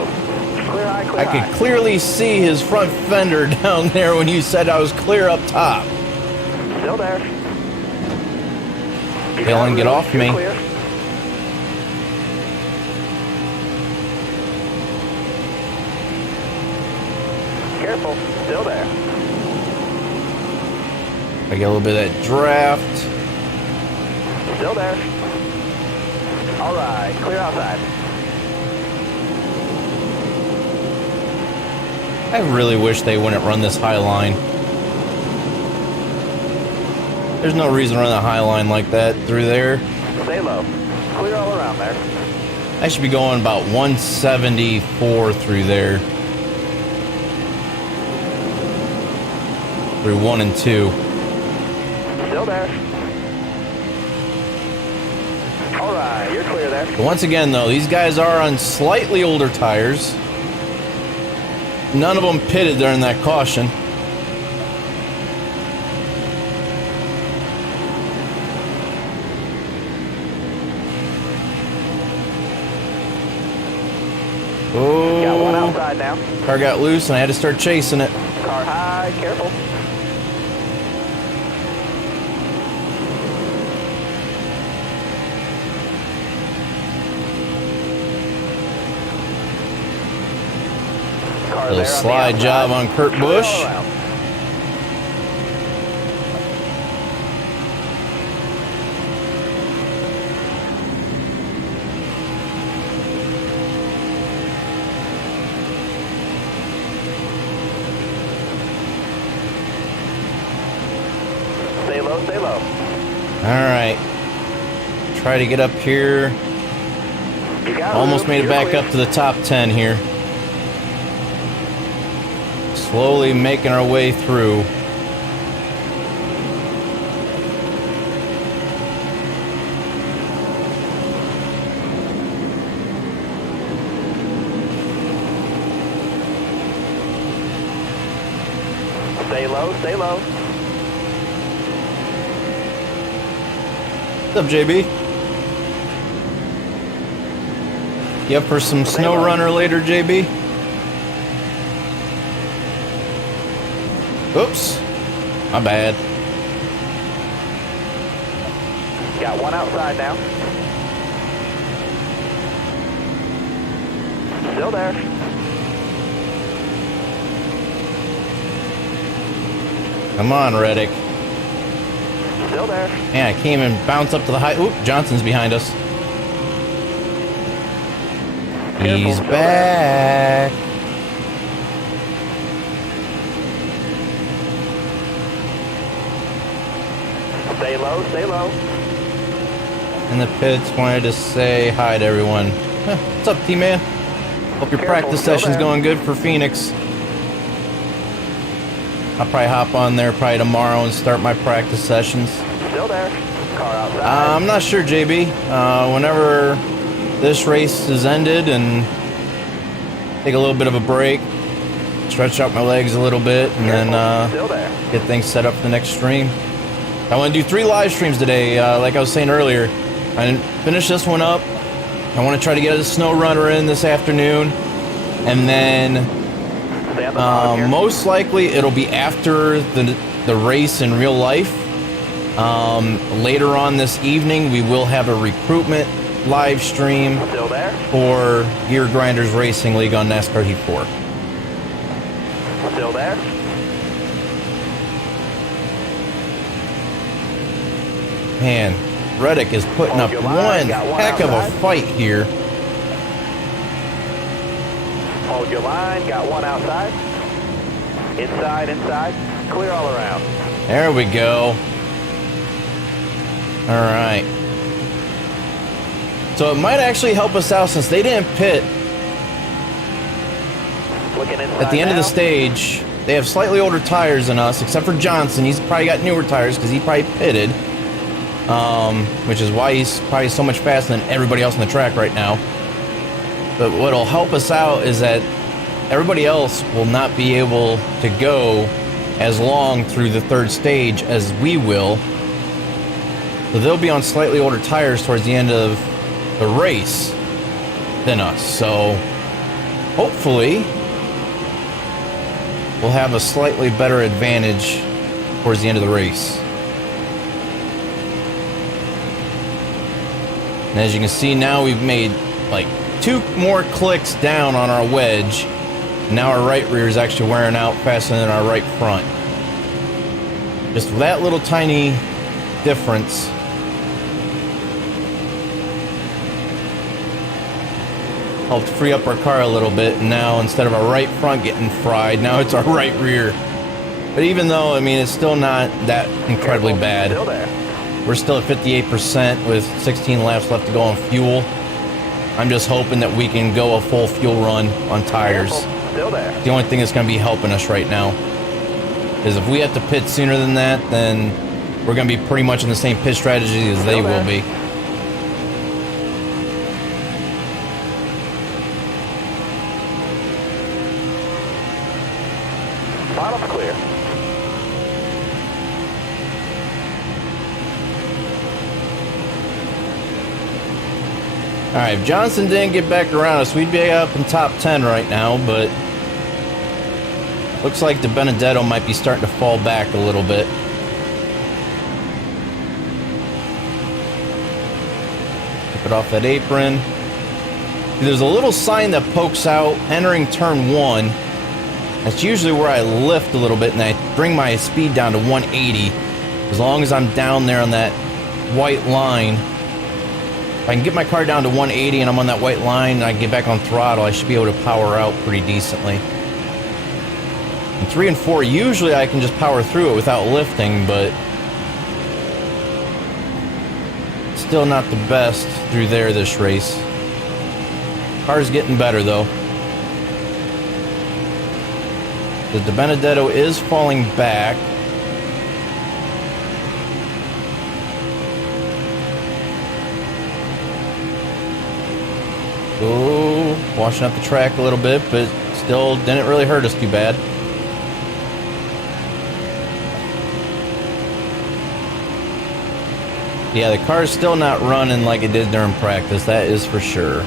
Clear high, clear I could high. clearly see his front fender down there when you said I was clear up top. Still there. You Dylan, got get room. off You're me. clear. Careful. Still there. I get a little bit of that draft. Still there. All right. Clear outside. I really wish they wouldn't run this high line. There's no reason to run a high line like that through there. Stay low. Clear all around there. I should be going about 174 through there. Through 1 and 2. Still there. All right. You're clear there. But once again, though, these guys are on slightly older tires. None of them pitted during that caution. Got one Oh, outside now. car got loose and I had to start chasing it. Car high. Careful. Car Little there on the slide outside. job on Kurt Clear all Busch. around. Stay low, stay low. All right. Try to get up here. You got Almost room. made it You're back clear. up to the top 10 here. Slowly making our way through. Stay low, stay low. What's up, JB? You up for some snow low. runner later, JB? Oops. My bad. Got one outside now. Still there. Come on, Reddick. Still there. Man, I can't even bounce up to the high. Oop, Johnson's behind us. He's still back. Stay low, stay low. In the pits, wanted to say hi to everyone. Huh, what's up, T-Man? Hope your Careful, practice still session's there. going good for Phoenix. I'll probably hop on there probably tomorrow and start my practice sessions. Still there. Car outside. I'm not sure, JB. Whenever this race is ended and take a little bit of a break, stretch out my legs a little bit, and then Still there. get things set up for the next stream. I want to do 3 live streams today, like I was saying earlier. I didn't finish this one up. I want to try to get a snow runner in this afternoon, and then Stay on the bottom here. most likely it'll be after the race in real life. Later on this evening, we will have a recruitment live stream Still there. for Gear Grinders Racing League on NASCAR Heat 4. Still there. Man, Reddick is putting Hold up your line. one Got one heck of a outside. fight here. Hold Hold your line. Got one outside. Inside, inside. Clear all around. There we go. All right. So it might actually help us out since they didn't pit. Looking inside At the end of the now. stage, they have slightly older tires than us, except for Johnson. He's probably got newer tires because he probably pitted. Which is why he's probably so much faster than everybody else on the track right now. But what'll help us out is that everybody else will not be able to go as long through the third stage as we will. So they'll be on slightly older tires towards the end of the race than us. So hopefully we'll have a slightly better advantage towards the end of the race. And as you can see now, we've made like 2 more clicks down on our wedge. Now our right rear is actually wearing out faster than our right front. Just that little tiny difference helped free up our car a little bit. And now instead of our right front getting fried, now it's our right rear. But even though, I mean, it's still not that incredibly bad. Still there. We're still at 58% with 16 laps left to go on fuel. I'm just hoping that we can go a full fuel run on tires. Still there. The only thing that's going to be helping us right now is if we have to pit sooner than that, then we're going to be pretty much in the same pit strategy as they will be. Bottom's clear. All right, if Johnson didn't get back around us, we'd be up in top 10 right now, but looks like the Benedetto might be starting to fall back a little bit. Keep it off that apron. There's a little sign that pokes out entering turn 1. That's usually where I lift a little bit and I bring my speed down to 180. As long as I'm down there on that white line, if I can get my car down to 180 and I'm on that white line and I get back on throttle, I should be able to power out pretty decently. In 3 and 4, usually I can just power through it without lifting, but still not the best through there this race. Car's getting better though. The Benedetto is falling back. Oh, washing up the track a little bit, but still didn't really hurt us too bad. Yeah, the car's still not running like it did during practice, that is for sure.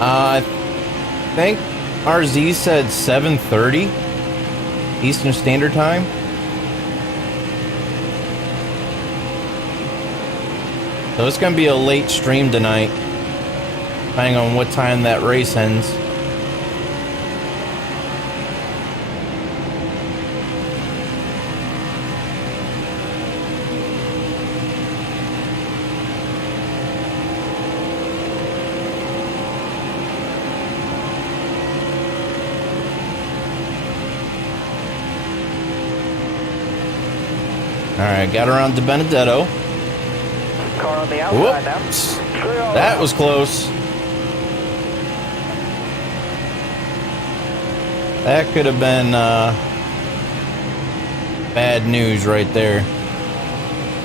I think RZ said 7:30 Eastern Standard Time. So it's going to be a late stream tonight, depending on what time that race ends. Alright, got around to Benedetto. Car on the outside Whoops. now. That was close. That could have been bad news right there.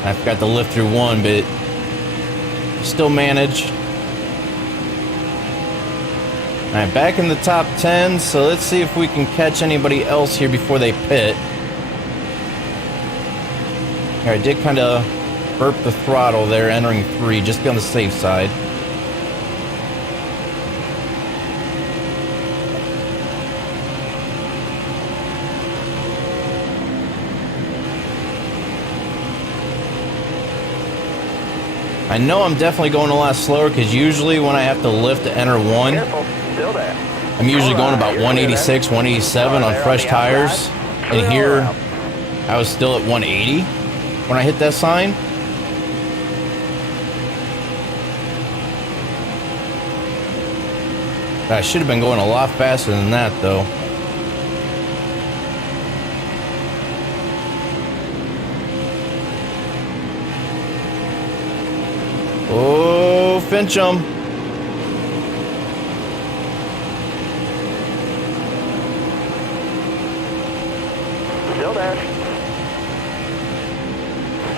I forgot to lift through one, but still managed. Alright, back in the top 10, so let's see if we can catch anybody else here before they pit. I did kind of burp the throttle there, entering 3, just to be on the safe side. I know I'm definitely going a lot slower because usually when I have to lift to enter 1, Careful. Still there. I'm usually going about 186, 187 on fresh tires. And here, I was still at 180. when I hit that sign. I should have been going a lot faster than that, though. Oh, Fincham. Still there.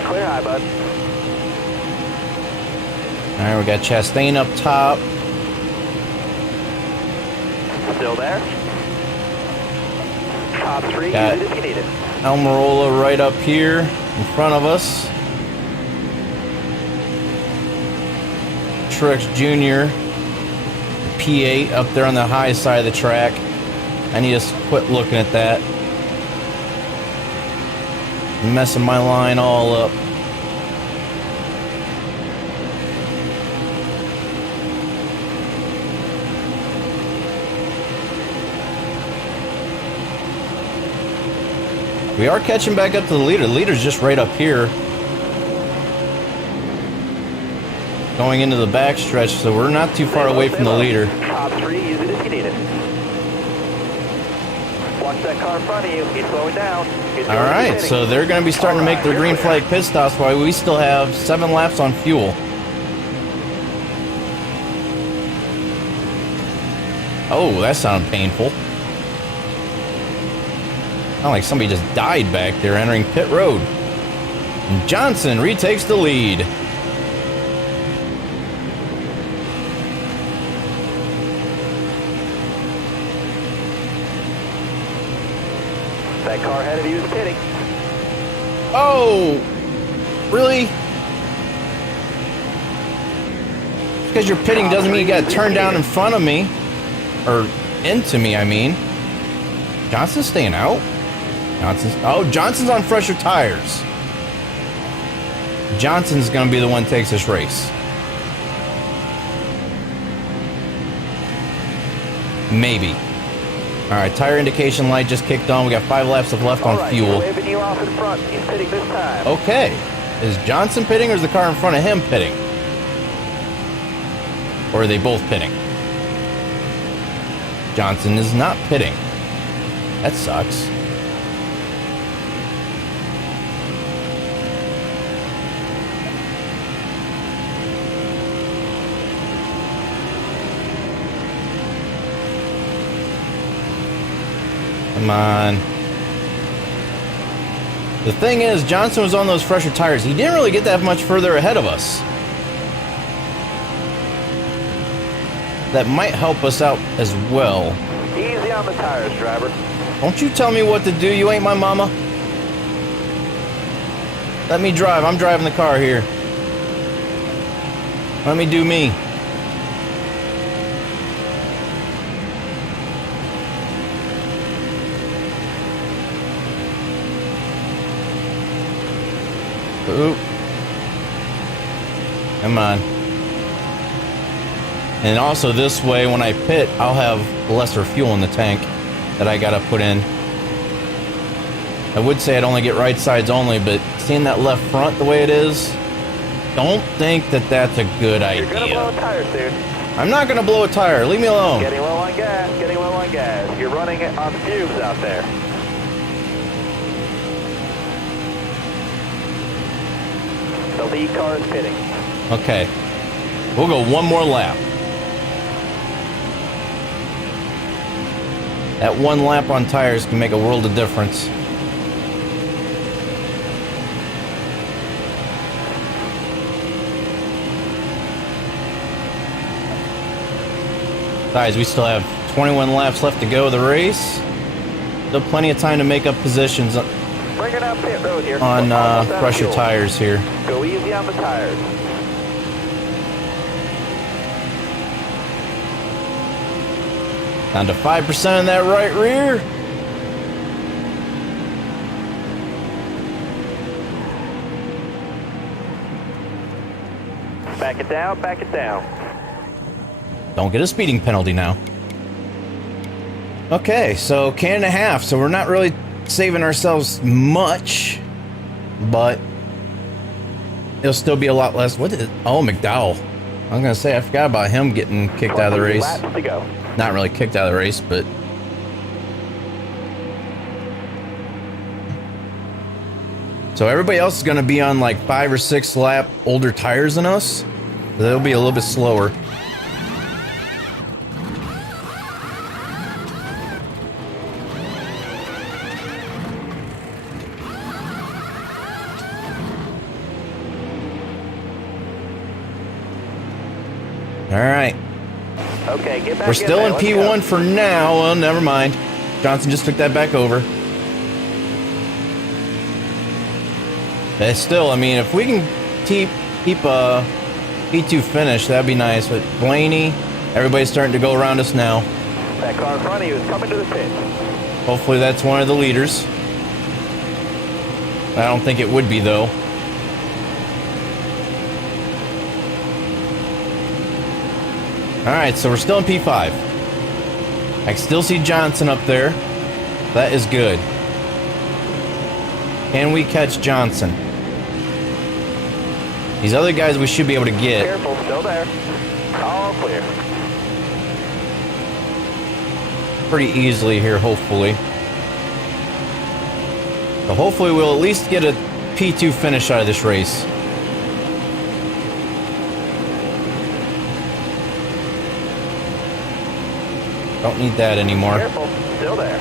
Clear high, bud. All right, we got Chastain up top. Still there. Top 3, Got use it if you need it. Almirola right up here in front of us. Truex Jr. P8 up there on the high side of the track. I need to quit looking at that. Messing my line all up. We are catching back up to the leader. The leader's just right up here. Going into the back stretch, so we're not too far away from the leader. Top 3, use it if you need it. Watch that car in front of you. He's slowing down. All right, so they're going to be starting to make their green flag pit stops while we still have 7 laps on fuel. Oh, that sounded painful. Sounded like somebody just died back there entering pit road. And Johnson retakes the lead. That car ahead of you is pitting. Oh, really? Because you're pitting doesn't mean you got turned down in front of me. Or into me, I mean. Johnson's staying out. Johnson's on fresher tires. Johnson's going to be the one that takes this race. Maybe. All right, tire indication light just kicked on. We got 5 laps left on fuel. He's waving you off in front. He's pitting this time. Okay. Is Johnson pitting or is the car in front of him pitting? Or are they both pitting? Johnson is not pitting. That sucks. Come on. The thing is, Johnson was on those fresher tires. He didn't really get that much further ahead of us. That might help us out as well. Easy on the tires, driver. Don't you tell me what to do. You ain't my mama. Let me drive. I'm driving the car here. Let me do me. Oop. Come on. And also this way, when I pit, I'll have lesser fuel in the tank that I gotta put in. I would say I'd only get right sides only, but seeing that left front the way it is, don't think that that's a good idea. You're gonna blow a tire soon. I'm not gonna blow a tire. Leave me alone. Getting low on gas. Getting low on gas. You're running on fumes out there. The lead car is pitting. Okay. We'll go one more lap. That one lap on tires can make a world of difference. Guys, we still have 21 laps left to go of the race. Still plenty of time to make up positions Bring it out pit road here. on fresher tires here. Go easy on the tires. Down to 5% in that right rear. Back it down, back it down. Don't get a speeding penalty now. Okay, so can and a half. So we're not really saving ourselves much, but it'll still be a lot less. What is? Oh, McDowell. I was gonna say I forgot about him getting kicked out of the 20 race. laps to go. Not really kicked out of the race, but so everybody else is gonna be on like 5 or 6 lap older tires than us. So they'll be a little bit slower. All right. Okay, get back We're still there. in Let's P1 go. for now. Well, never mind. Johnson just took that back over. But still, I mean, if we can keep a P2 finish, that'd be nice. But Blaney, everybody's starting to go around us now. That car in front of you is coming to the pit. Hopefully that's one of the leaders. I don't think it would be, though. Alright, so we're still in P5. I can still see Johnson up there. That is good. Can we catch Johnson? These other guys we should be able to get. Careful, still there. All clear. Pretty easily here, hopefully. So hopefully we'll at least get a P2 finish out of this race. Don't need that anymore. Careful, still there.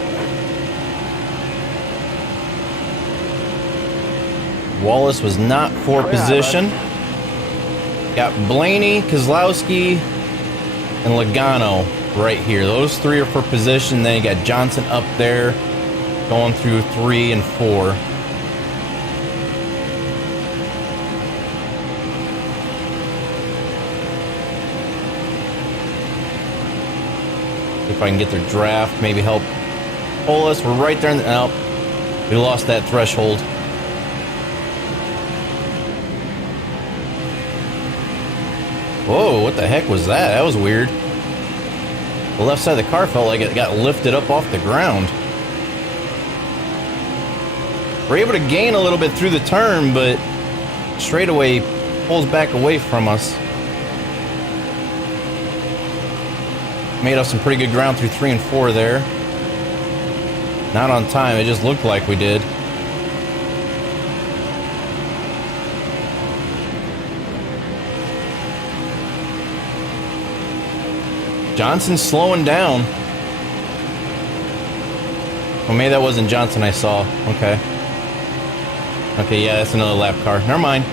Wallace was not for Clear, position. Got Blaney, Kozlowski, and Logano right here. Those 3 are for position. Then you got Johnson up there going through 3 and 4. If I can get their draft, maybe help pull us. We're right there. Nope. We lost that threshold. Whoa, what the heck was that? That was weird. The left side of the car felt like it got lifted up off the ground. We're able to gain a little bit through the turn, but straightaway pulls back away from us. Made up some pretty good ground through 3 and 4 there. Not on time, it just looked like we did. Johnson's slowing down. Well, maybe that wasn't Johnson I saw. Okay. Okay, yeah, that's another lap car. Never mind.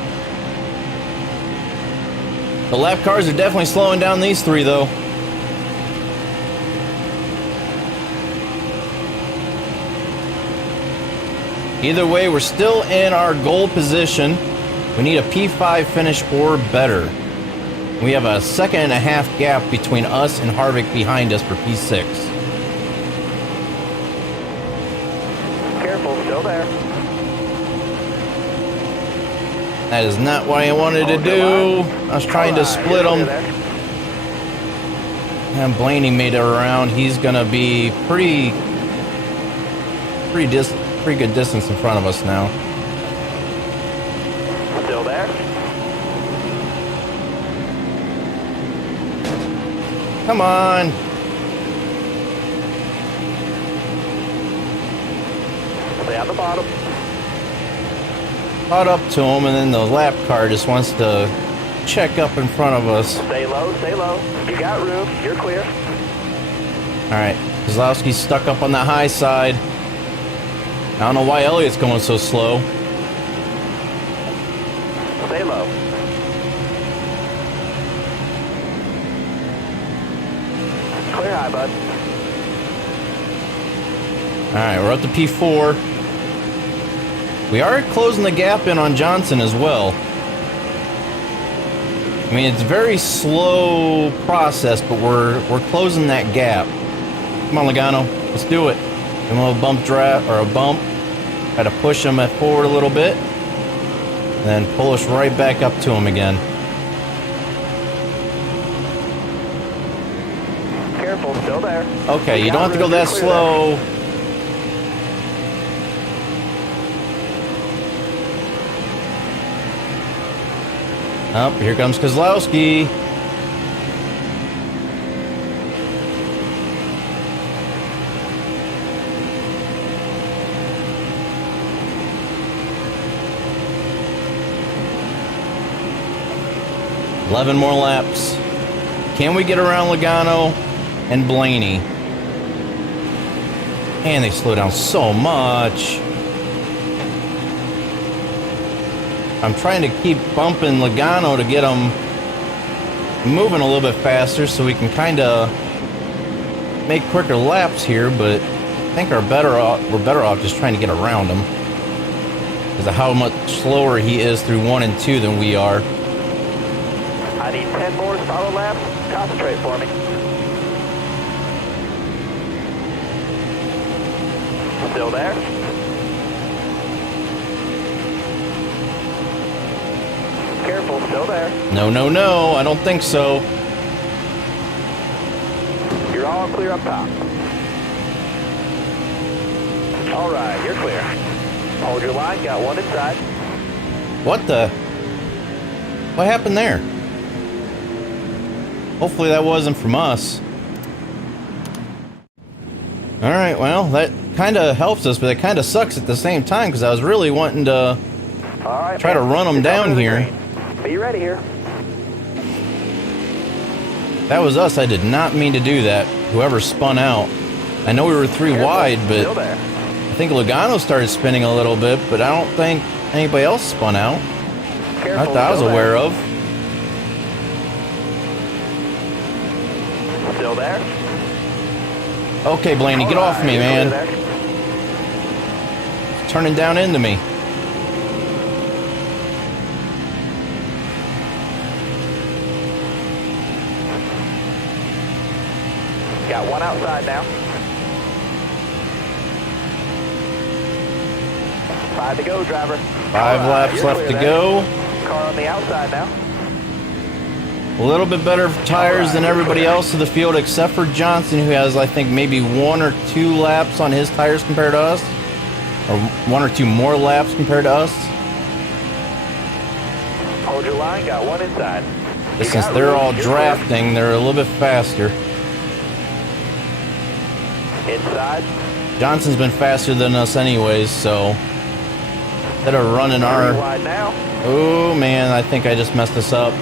The lap cars are definitely slowing down these 3, though. Either way, we're still in our goal position. We need a P5 finish or better. We have a 1.5-second gap between us and Harvick behind us for P6. Careful, still there. That is not what I wanted to do. I was trying to split them. And Blaney made it around. He's gonna be pretty good distance in front of us now. Still there. Come on. Stay on the bottom. Caught up to him, and then the lap car just wants to check up in front of us. Stay low, stay low. You got room. You're clear. All right, Kozlowski's stuck up on the high side. I don't know why Elliott's going so slow. Stay low. Clear high, bud. All right, we're up to P4. We are closing the gap in on Johnson as well. I mean, it's a very slow process, but we're closing that gap. Come on, Logano, let's do it. Give him a little bump draft or a bump. Try to push him forward a little bit, and then pull us right back up to him again. Careful, still there. Okay, you don't have to go that slow. Oh, here comes Kozlowski. $11 more laps. Can we get around Logano and Blaney? And they slow down so much. I'm trying to keep bumping Logano to get him moving a little bit faster so we can kind of make quicker laps here, but I think we're better off just trying to get around him because of how much slower he is through 1 and 2 than we are. I need 10 more solid laps. Concentrate for me. Still there? Careful, still there. No, no, no, I don't think so. You're all clear up top. All right, you're clear. Hold your line, got one inside. What the? What happened there? Hopefully that wasn't from us. Alright, well, that kind of helps us, but it kind of sucks at the same time because I was really wanting to try to run them down here. Be ready here. That was us. I did not mean to do that. Whoever spun out. I know we were 3 wide, but I think Logano started spinning a little bit, but I don't think anybody else spun out. Not that I was aware of. Still there? Okay, Blaney, get off me, man. It's turning down into me. Got one outside now. 5 to go, driver. 5 laps left to go. Car on the outside now. A little bit better tires than everybody else in the field except for Johnson, who has, I think, maybe 1 or 2 laps on his tires compared to us. Or 1 or 2 more laps compared to us. Hold your line, got one inside. But since they're all drafting, they're a little bit faster. Inside. Johnson's been faster than us anyways, so instead of running our... Wide now. Oh, man, I think I just messed this up.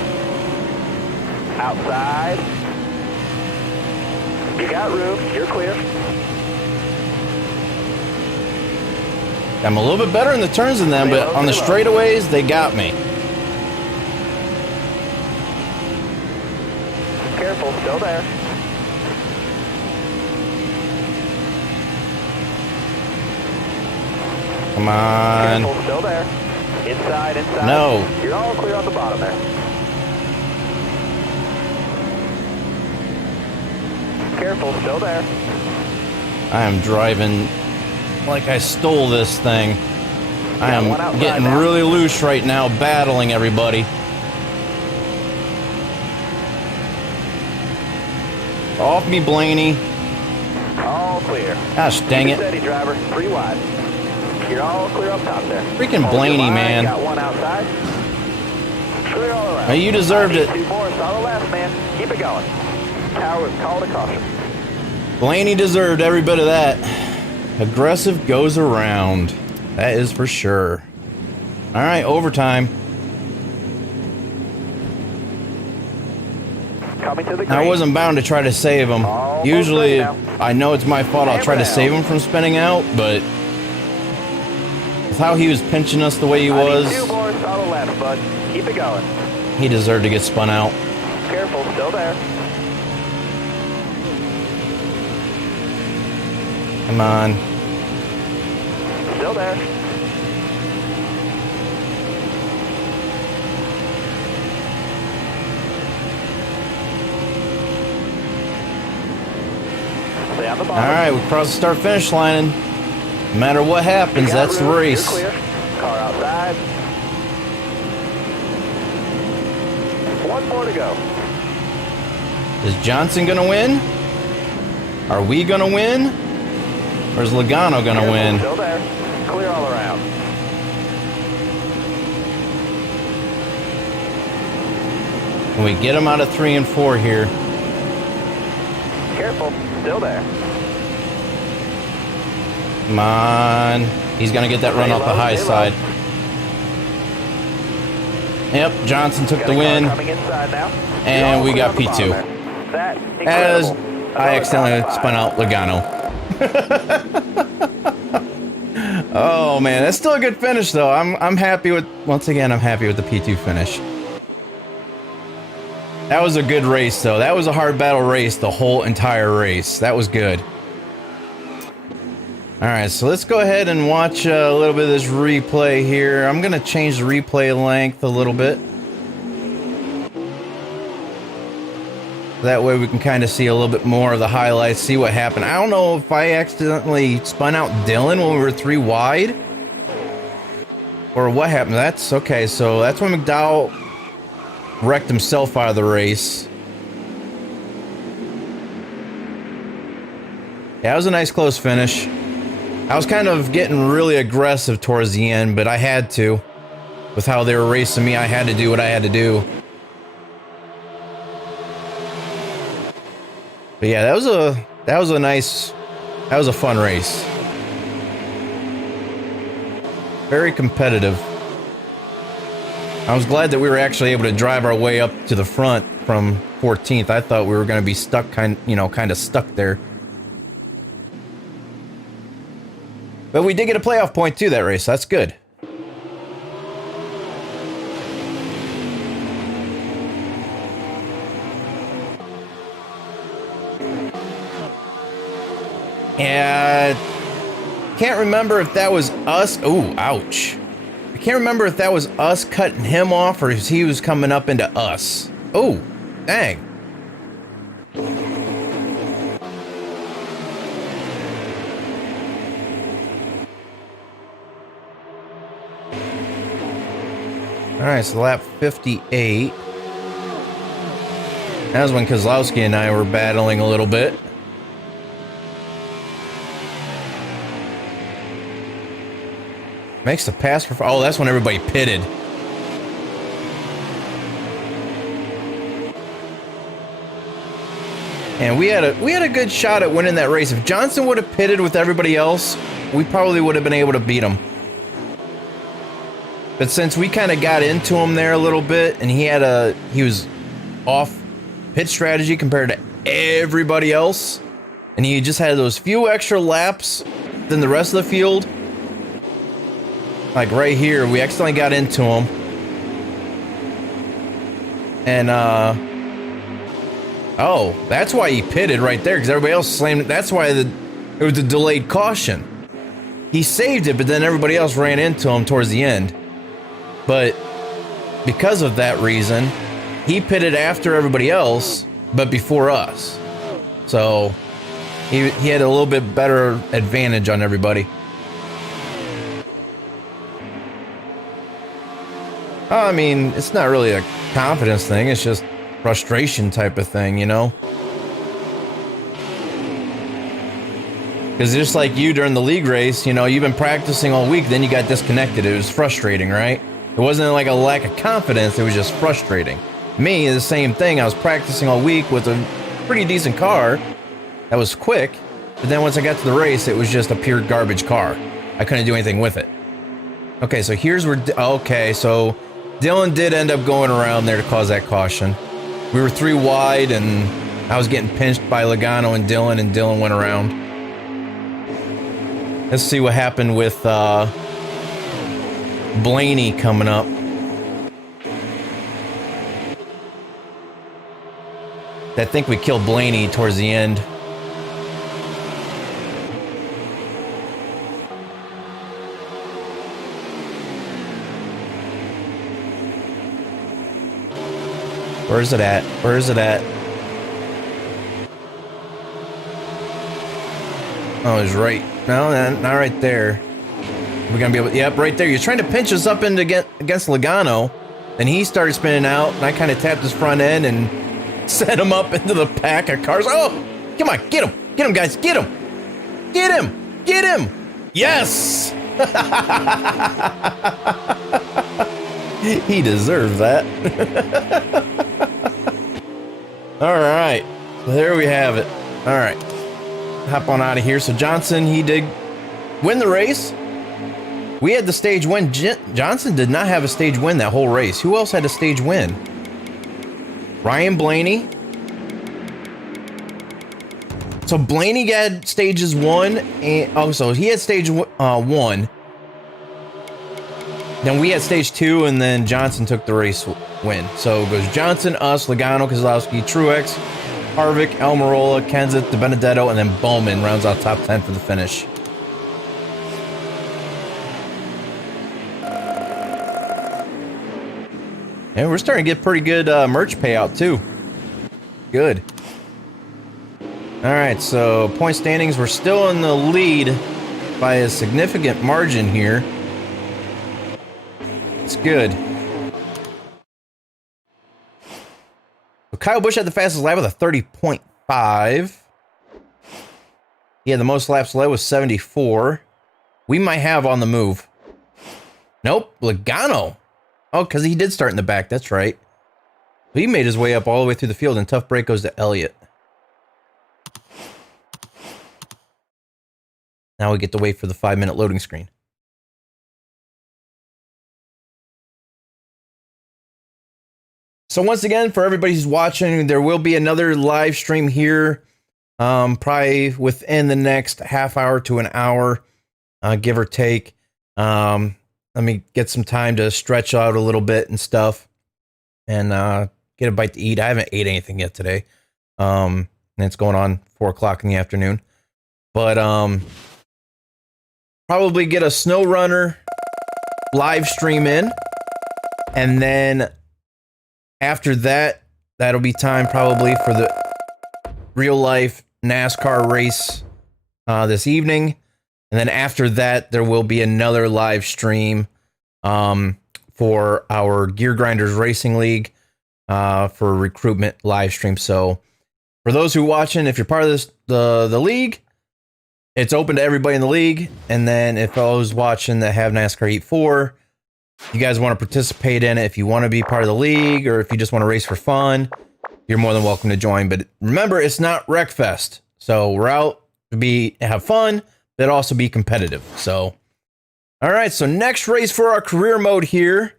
Outside. You got room. You're clear. I'm a little bit better in the turns than them, but on the straightaways, they got me. Careful, still there. Come on. Careful, still there. Inside, inside. No. You're all clear on the bottom there. Careful, still there. I am driving like I stole this thing. I am getting really loose right now, battling everybody. Off me, Blaney. All clear. Gosh, dang it. Steady, driver. 3 wide. You're all clear up top there. Freaking Blaney, man. Got one outside. Clear all around. Hey, you deserved it. 2 more. Solid last, man. Keep it going. Call to caution. Blaney deserved every bit of that. Aggressive goes around. That is for sure. All right, overtime. Coming to the green. I wasn't bound to try to save him. Usually, I know it's my fault. I'll try to save him from spinning out, but with how he was pinching us the way he was, 2 more solid laps, bud. Keep it going. he deserved to get spun out. Careful, still there. Come on. Still there. Stay on the bottom. All right, we crossed the start finish line. No matter what happens, that's the race. You're clear. Car outside. 1 more to go. Is Johnson gonna win? Are we gonna win? Or is Logano gonna win? Still there. Clear all around. Can we get him out of 3 and 4 here? Careful, still there. Come on. He's going to get that run off the high side. Yep, Johnson took the win. Coming inside now. And we got P2. As I accidentally spun out Logano. Oh man, that's still a good finish though. I'm happy with, once again, I'm happy with the P2 finish. That was a good race though. That was a hard battle race the whole entire race. That was good. Alright, so let's go ahead and watch a little bit of this replay here. I'm going to change the replay length a little bit. That way we can kind of see a little bit more of the highlights, see what happened. I don't know if I accidentally spun out Dylan when we were 3 wide. Or what happened. That's okay, so that's when McDowell wrecked himself out of the race. Yeah, it was a nice close finish. I was kind of getting really aggressive towards the end, but I had to. With how they were racing me, I had to do what I had to do. But yeah, that was a fun race. Very competitive. I was glad that we were actually able to drive our way up to the front from 14th. I thought we were going to be stuck kind of stuck there. But we did get a playoff point too that race, so that's good. And can't remember if that was us. Oh, ouch. I can't remember if that was us cutting him off or if he was coming up into us. Oh, dang. All right, so lap 58. That was when Kozlowski and I were battling a little bit. Makes the pass for... Oh, that's when everybody pitted. And we had a good shot at winning that race. If Johnson would have pitted with everybody else, we probably would have been able to beat him. But since we kind of got into him there a little bit, and he was off pit strategy compared to everybody else, and he just had those few extra laps than the rest of the field. Like right here, we accidentally got into him. And, oh, that's why he pitted right there, because everybody else slammed it. That's why it was a delayed caution. He saved it, but then everybody else ran into him towards the end. But because of that reason, he pitted after everybody else, but before us. So he had a little bit better advantage on everybody. I mean, it's not really a confidence thing. It's just frustration type of thing, you know? Because just like you during the league race, you know, you've been practicing all week, then you got disconnected. It was frustrating, right? It wasn't like a lack of confidence. It was just frustrating. Me, the same thing. I was practicing all week with a pretty decent car that was quick. But then once I got to the race, it was just a pure garbage car. I couldn't do anything with it. Okay, so here's where... Okay, so Dylan did end up going around there to cause that caution. We were 3 wide, and I was getting pinched by Logano and Dylan went around. Let's see what happened with Blaney coming up. I think we killed Blaney towards the end. Where's it at? Where is it at? Oh, it's right. No, not right there. We're gonna be able. Yep, right there. You're trying to pinch us up into against Logano, and he started spinning out, and I kind of tapped his front end and set him up into the pack of cars. Oh, come on, get him, guys, get him, get him. Yes. He deserves that. All right. So there we have it. All right. Hop on out of here. So Johnson, he did win the race. We had the stage win. Johnson did not have a stage win that whole race. Who else had a stage win? Ryan Blaney. So Blaney got stages 1 and so he had stage 1. Then we had stage 2, and then Johnson took the race win. So it goes Johnson, us, Logano, Kozlowski, Truex, Harvick, Almirola, Kenseth, DiBenedetto, and then Bowman rounds out top 10 for the finish. And we're starting to get pretty good merch payout too. Good. All right, so point standings, we're still in the lead by a significant margin here. It's good. So Kyle Busch had the fastest lap with a 30.5. He had the most laps led with 74. We might have on the move. Nope, Logano. Oh, because he did start in the back. That's right. He made his way up all the way through the field, and tough break goes to Elliott. Now we get to wait for the 5-minute loading screen. So once again, for everybody who's watching, there will be another live stream here, probably within the next half hour to an hour, give or take. Let me get some time to stretch out a little bit and stuff, and get a bite to eat. I haven't ate anything yet today, and it's going on 4 o'clock in the afternoon. But probably get a snow runner live stream in, and then after that, that'll be time probably for the real life NASCAR race this evening. And then after that, there will be another live stream for our Gear Grinders Racing League for recruitment live stream. So for those who are watching, if you're part of this, the league, it's open to everybody in the league. And then if those watching that have NASCAR Heat 4, you guys want to participate in it, if you want to be part of the league or if you just want to race for fun, you're more than welcome to join. But remember, it's not Wreckfest. So we're out to have fun, but also be competitive. So, all right. So next race for our career mode here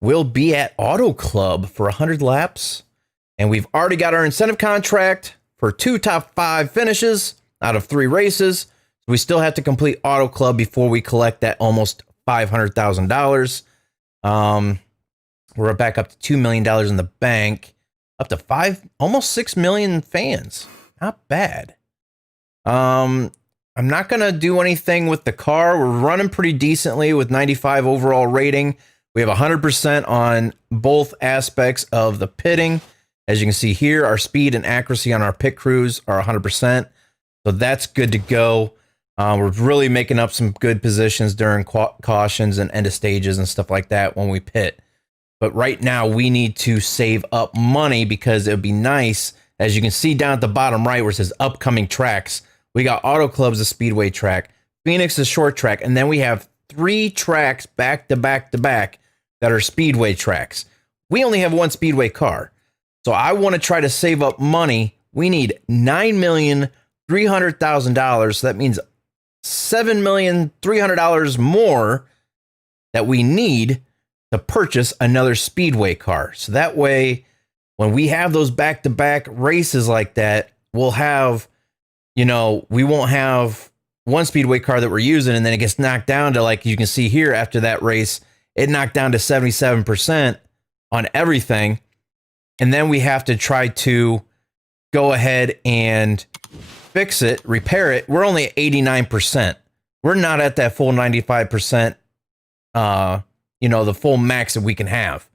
will be at Auto Club for 100 laps. And we've already got our incentive contract for 2 top 5 finishes out of 3 races. So we still have to complete Auto Club before we collect that almost $500,000. We're back up to $2 million in the bank, up to almost 6 million fans. Not bad. I'm not going to do anything with the car. We're running pretty decently with 95 overall rating. We have 100% on both aspects of the pitting. As you can see here, our speed and accuracy on our pit crews are 100%. So that's good to go. We're really making up some good positions during cautions and end of stages and stuff like that when we pit. But right now we need to save up money because it would be nice, as you can see down at the bottom right where it says upcoming tracks. We got Auto Club's a speedway track, Phoenix is short track, and then we have 3 tracks back to back to back that are speedway tracks. We only have 1 speedway car. So I want to try to save up money. We need $9,300,000. So that means $7,300,000 more that we need to purchase another speedway car. So that way, when we have those back-to-back races like that, we'll have, we won't have 1 speedway car that we're using, and then it gets knocked down to, like you can see here after that race, it knocked down to 77% on everything. And then we have to try to go ahead and fix it, repair it. We're only at 89%. We're not at that full 95%, the full max that we can have.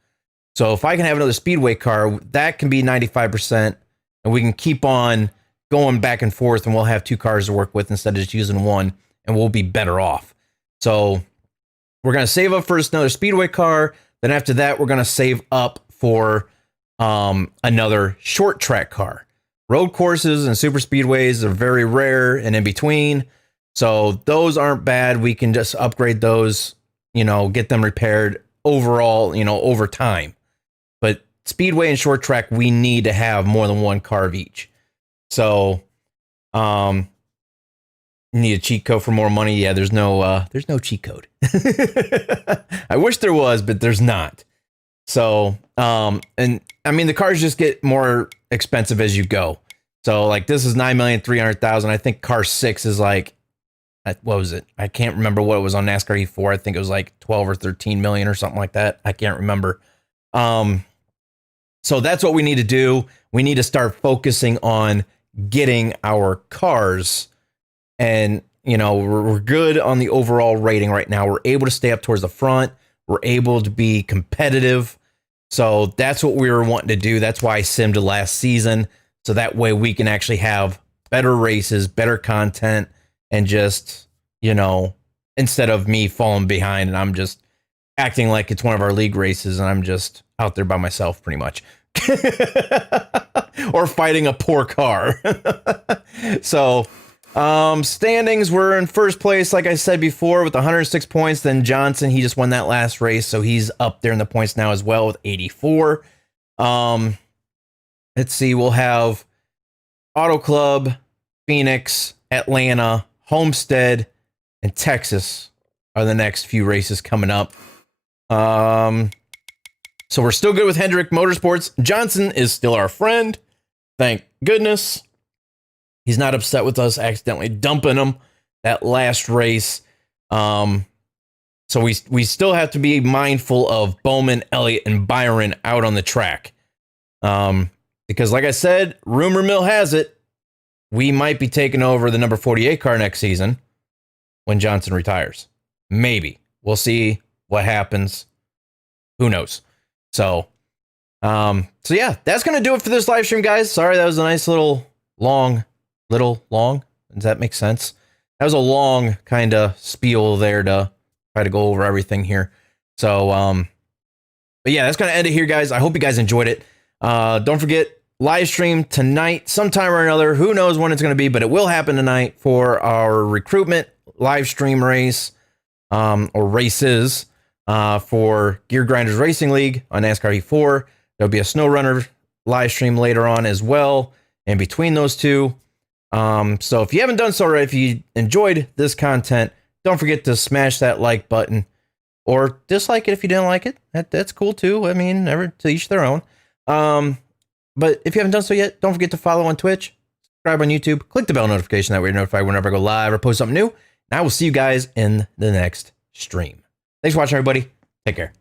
So if I can have another speedway car, that can be 95%, and we can keep on going back and forth, and we'll have 2 cars to work with instead of just using 1, and we'll be better off. So we're going to save up for another speedway car. Then after that, we're going to save up for another short track car. Road courses and super speedways are very rare and in between. So those aren't bad. We can just upgrade those, get them repaired overall, over time. But speedway and short track, we need to have more than one car of each. So, you need a cheat code for more money. Yeah, there's no cheat code. I wish there was, but there's not. So, and I mean, the cars just get more expensive as you go. So like this is 9,300,000. I think car 6 is like, what was it? I can't remember what it was on NASCAR E4. I think it was like 12 or 13 million or something like that. I can't remember. So that's what we need to do. We need to start focusing on getting our cars, and you know, we're good on the overall rating right now. We're able to stay up towards the front. We're able to be competitive. So that's what we were wanting to do. That's why I simmed last season. So that way we can actually have better races, better content, and just, you know, instead of me falling behind and I'm just acting like it's one of our league races and I'm just out there by myself pretty much. Or fighting a poor car. So, standings, we're in first place, like I said before, with 106 points. Then Johnson, he just won that last race, so he's up there in the points now as well with 84. Let's see, we'll have Auto Club, Phoenix, Atlanta, Homestead, and Texas are the next few races coming up. So we're still good with Hendrick Motorsports. Johnson is still our friend. Thank goodness. He's not upset with us accidentally dumping him that last race. So we still have to be mindful of Bowman, Elliott, and Byron out on the track. Because like I said, rumor mill has it, we might be taking over the number 48 car next season when Johnson retires. Maybe. We'll see what happens. Who knows? So yeah, that's going to do it for this live stream, guys. Sorry, that was a nice little long. Does that make sense? That was a long kind of spiel there to try to go over everything here. So, but yeah, that's going to end it here, guys. I hope you guys enjoyed it. Don't forget, live stream tonight, sometime or another. Who knows when it's going to be, but it will happen tonight for our recruitment live stream race, or races, for Gear Grinders Racing League on NASCAR E4. There'll be a Snow Runner live stream later on as well. And between those two, so if you haven't done so already, if you enjoyed this content, don't forget to smash that like button, or dislike it if you didn't like it. That's cool too. I mean, never to each their own. But if you haven't done so yet, don't forget to follow on Twitch, subscribe on YouTube, click the bell notification, that way you're notified whenever I go live or post something new. And I will see you guys in the next stream. Thanks for watching, everybody. Take care.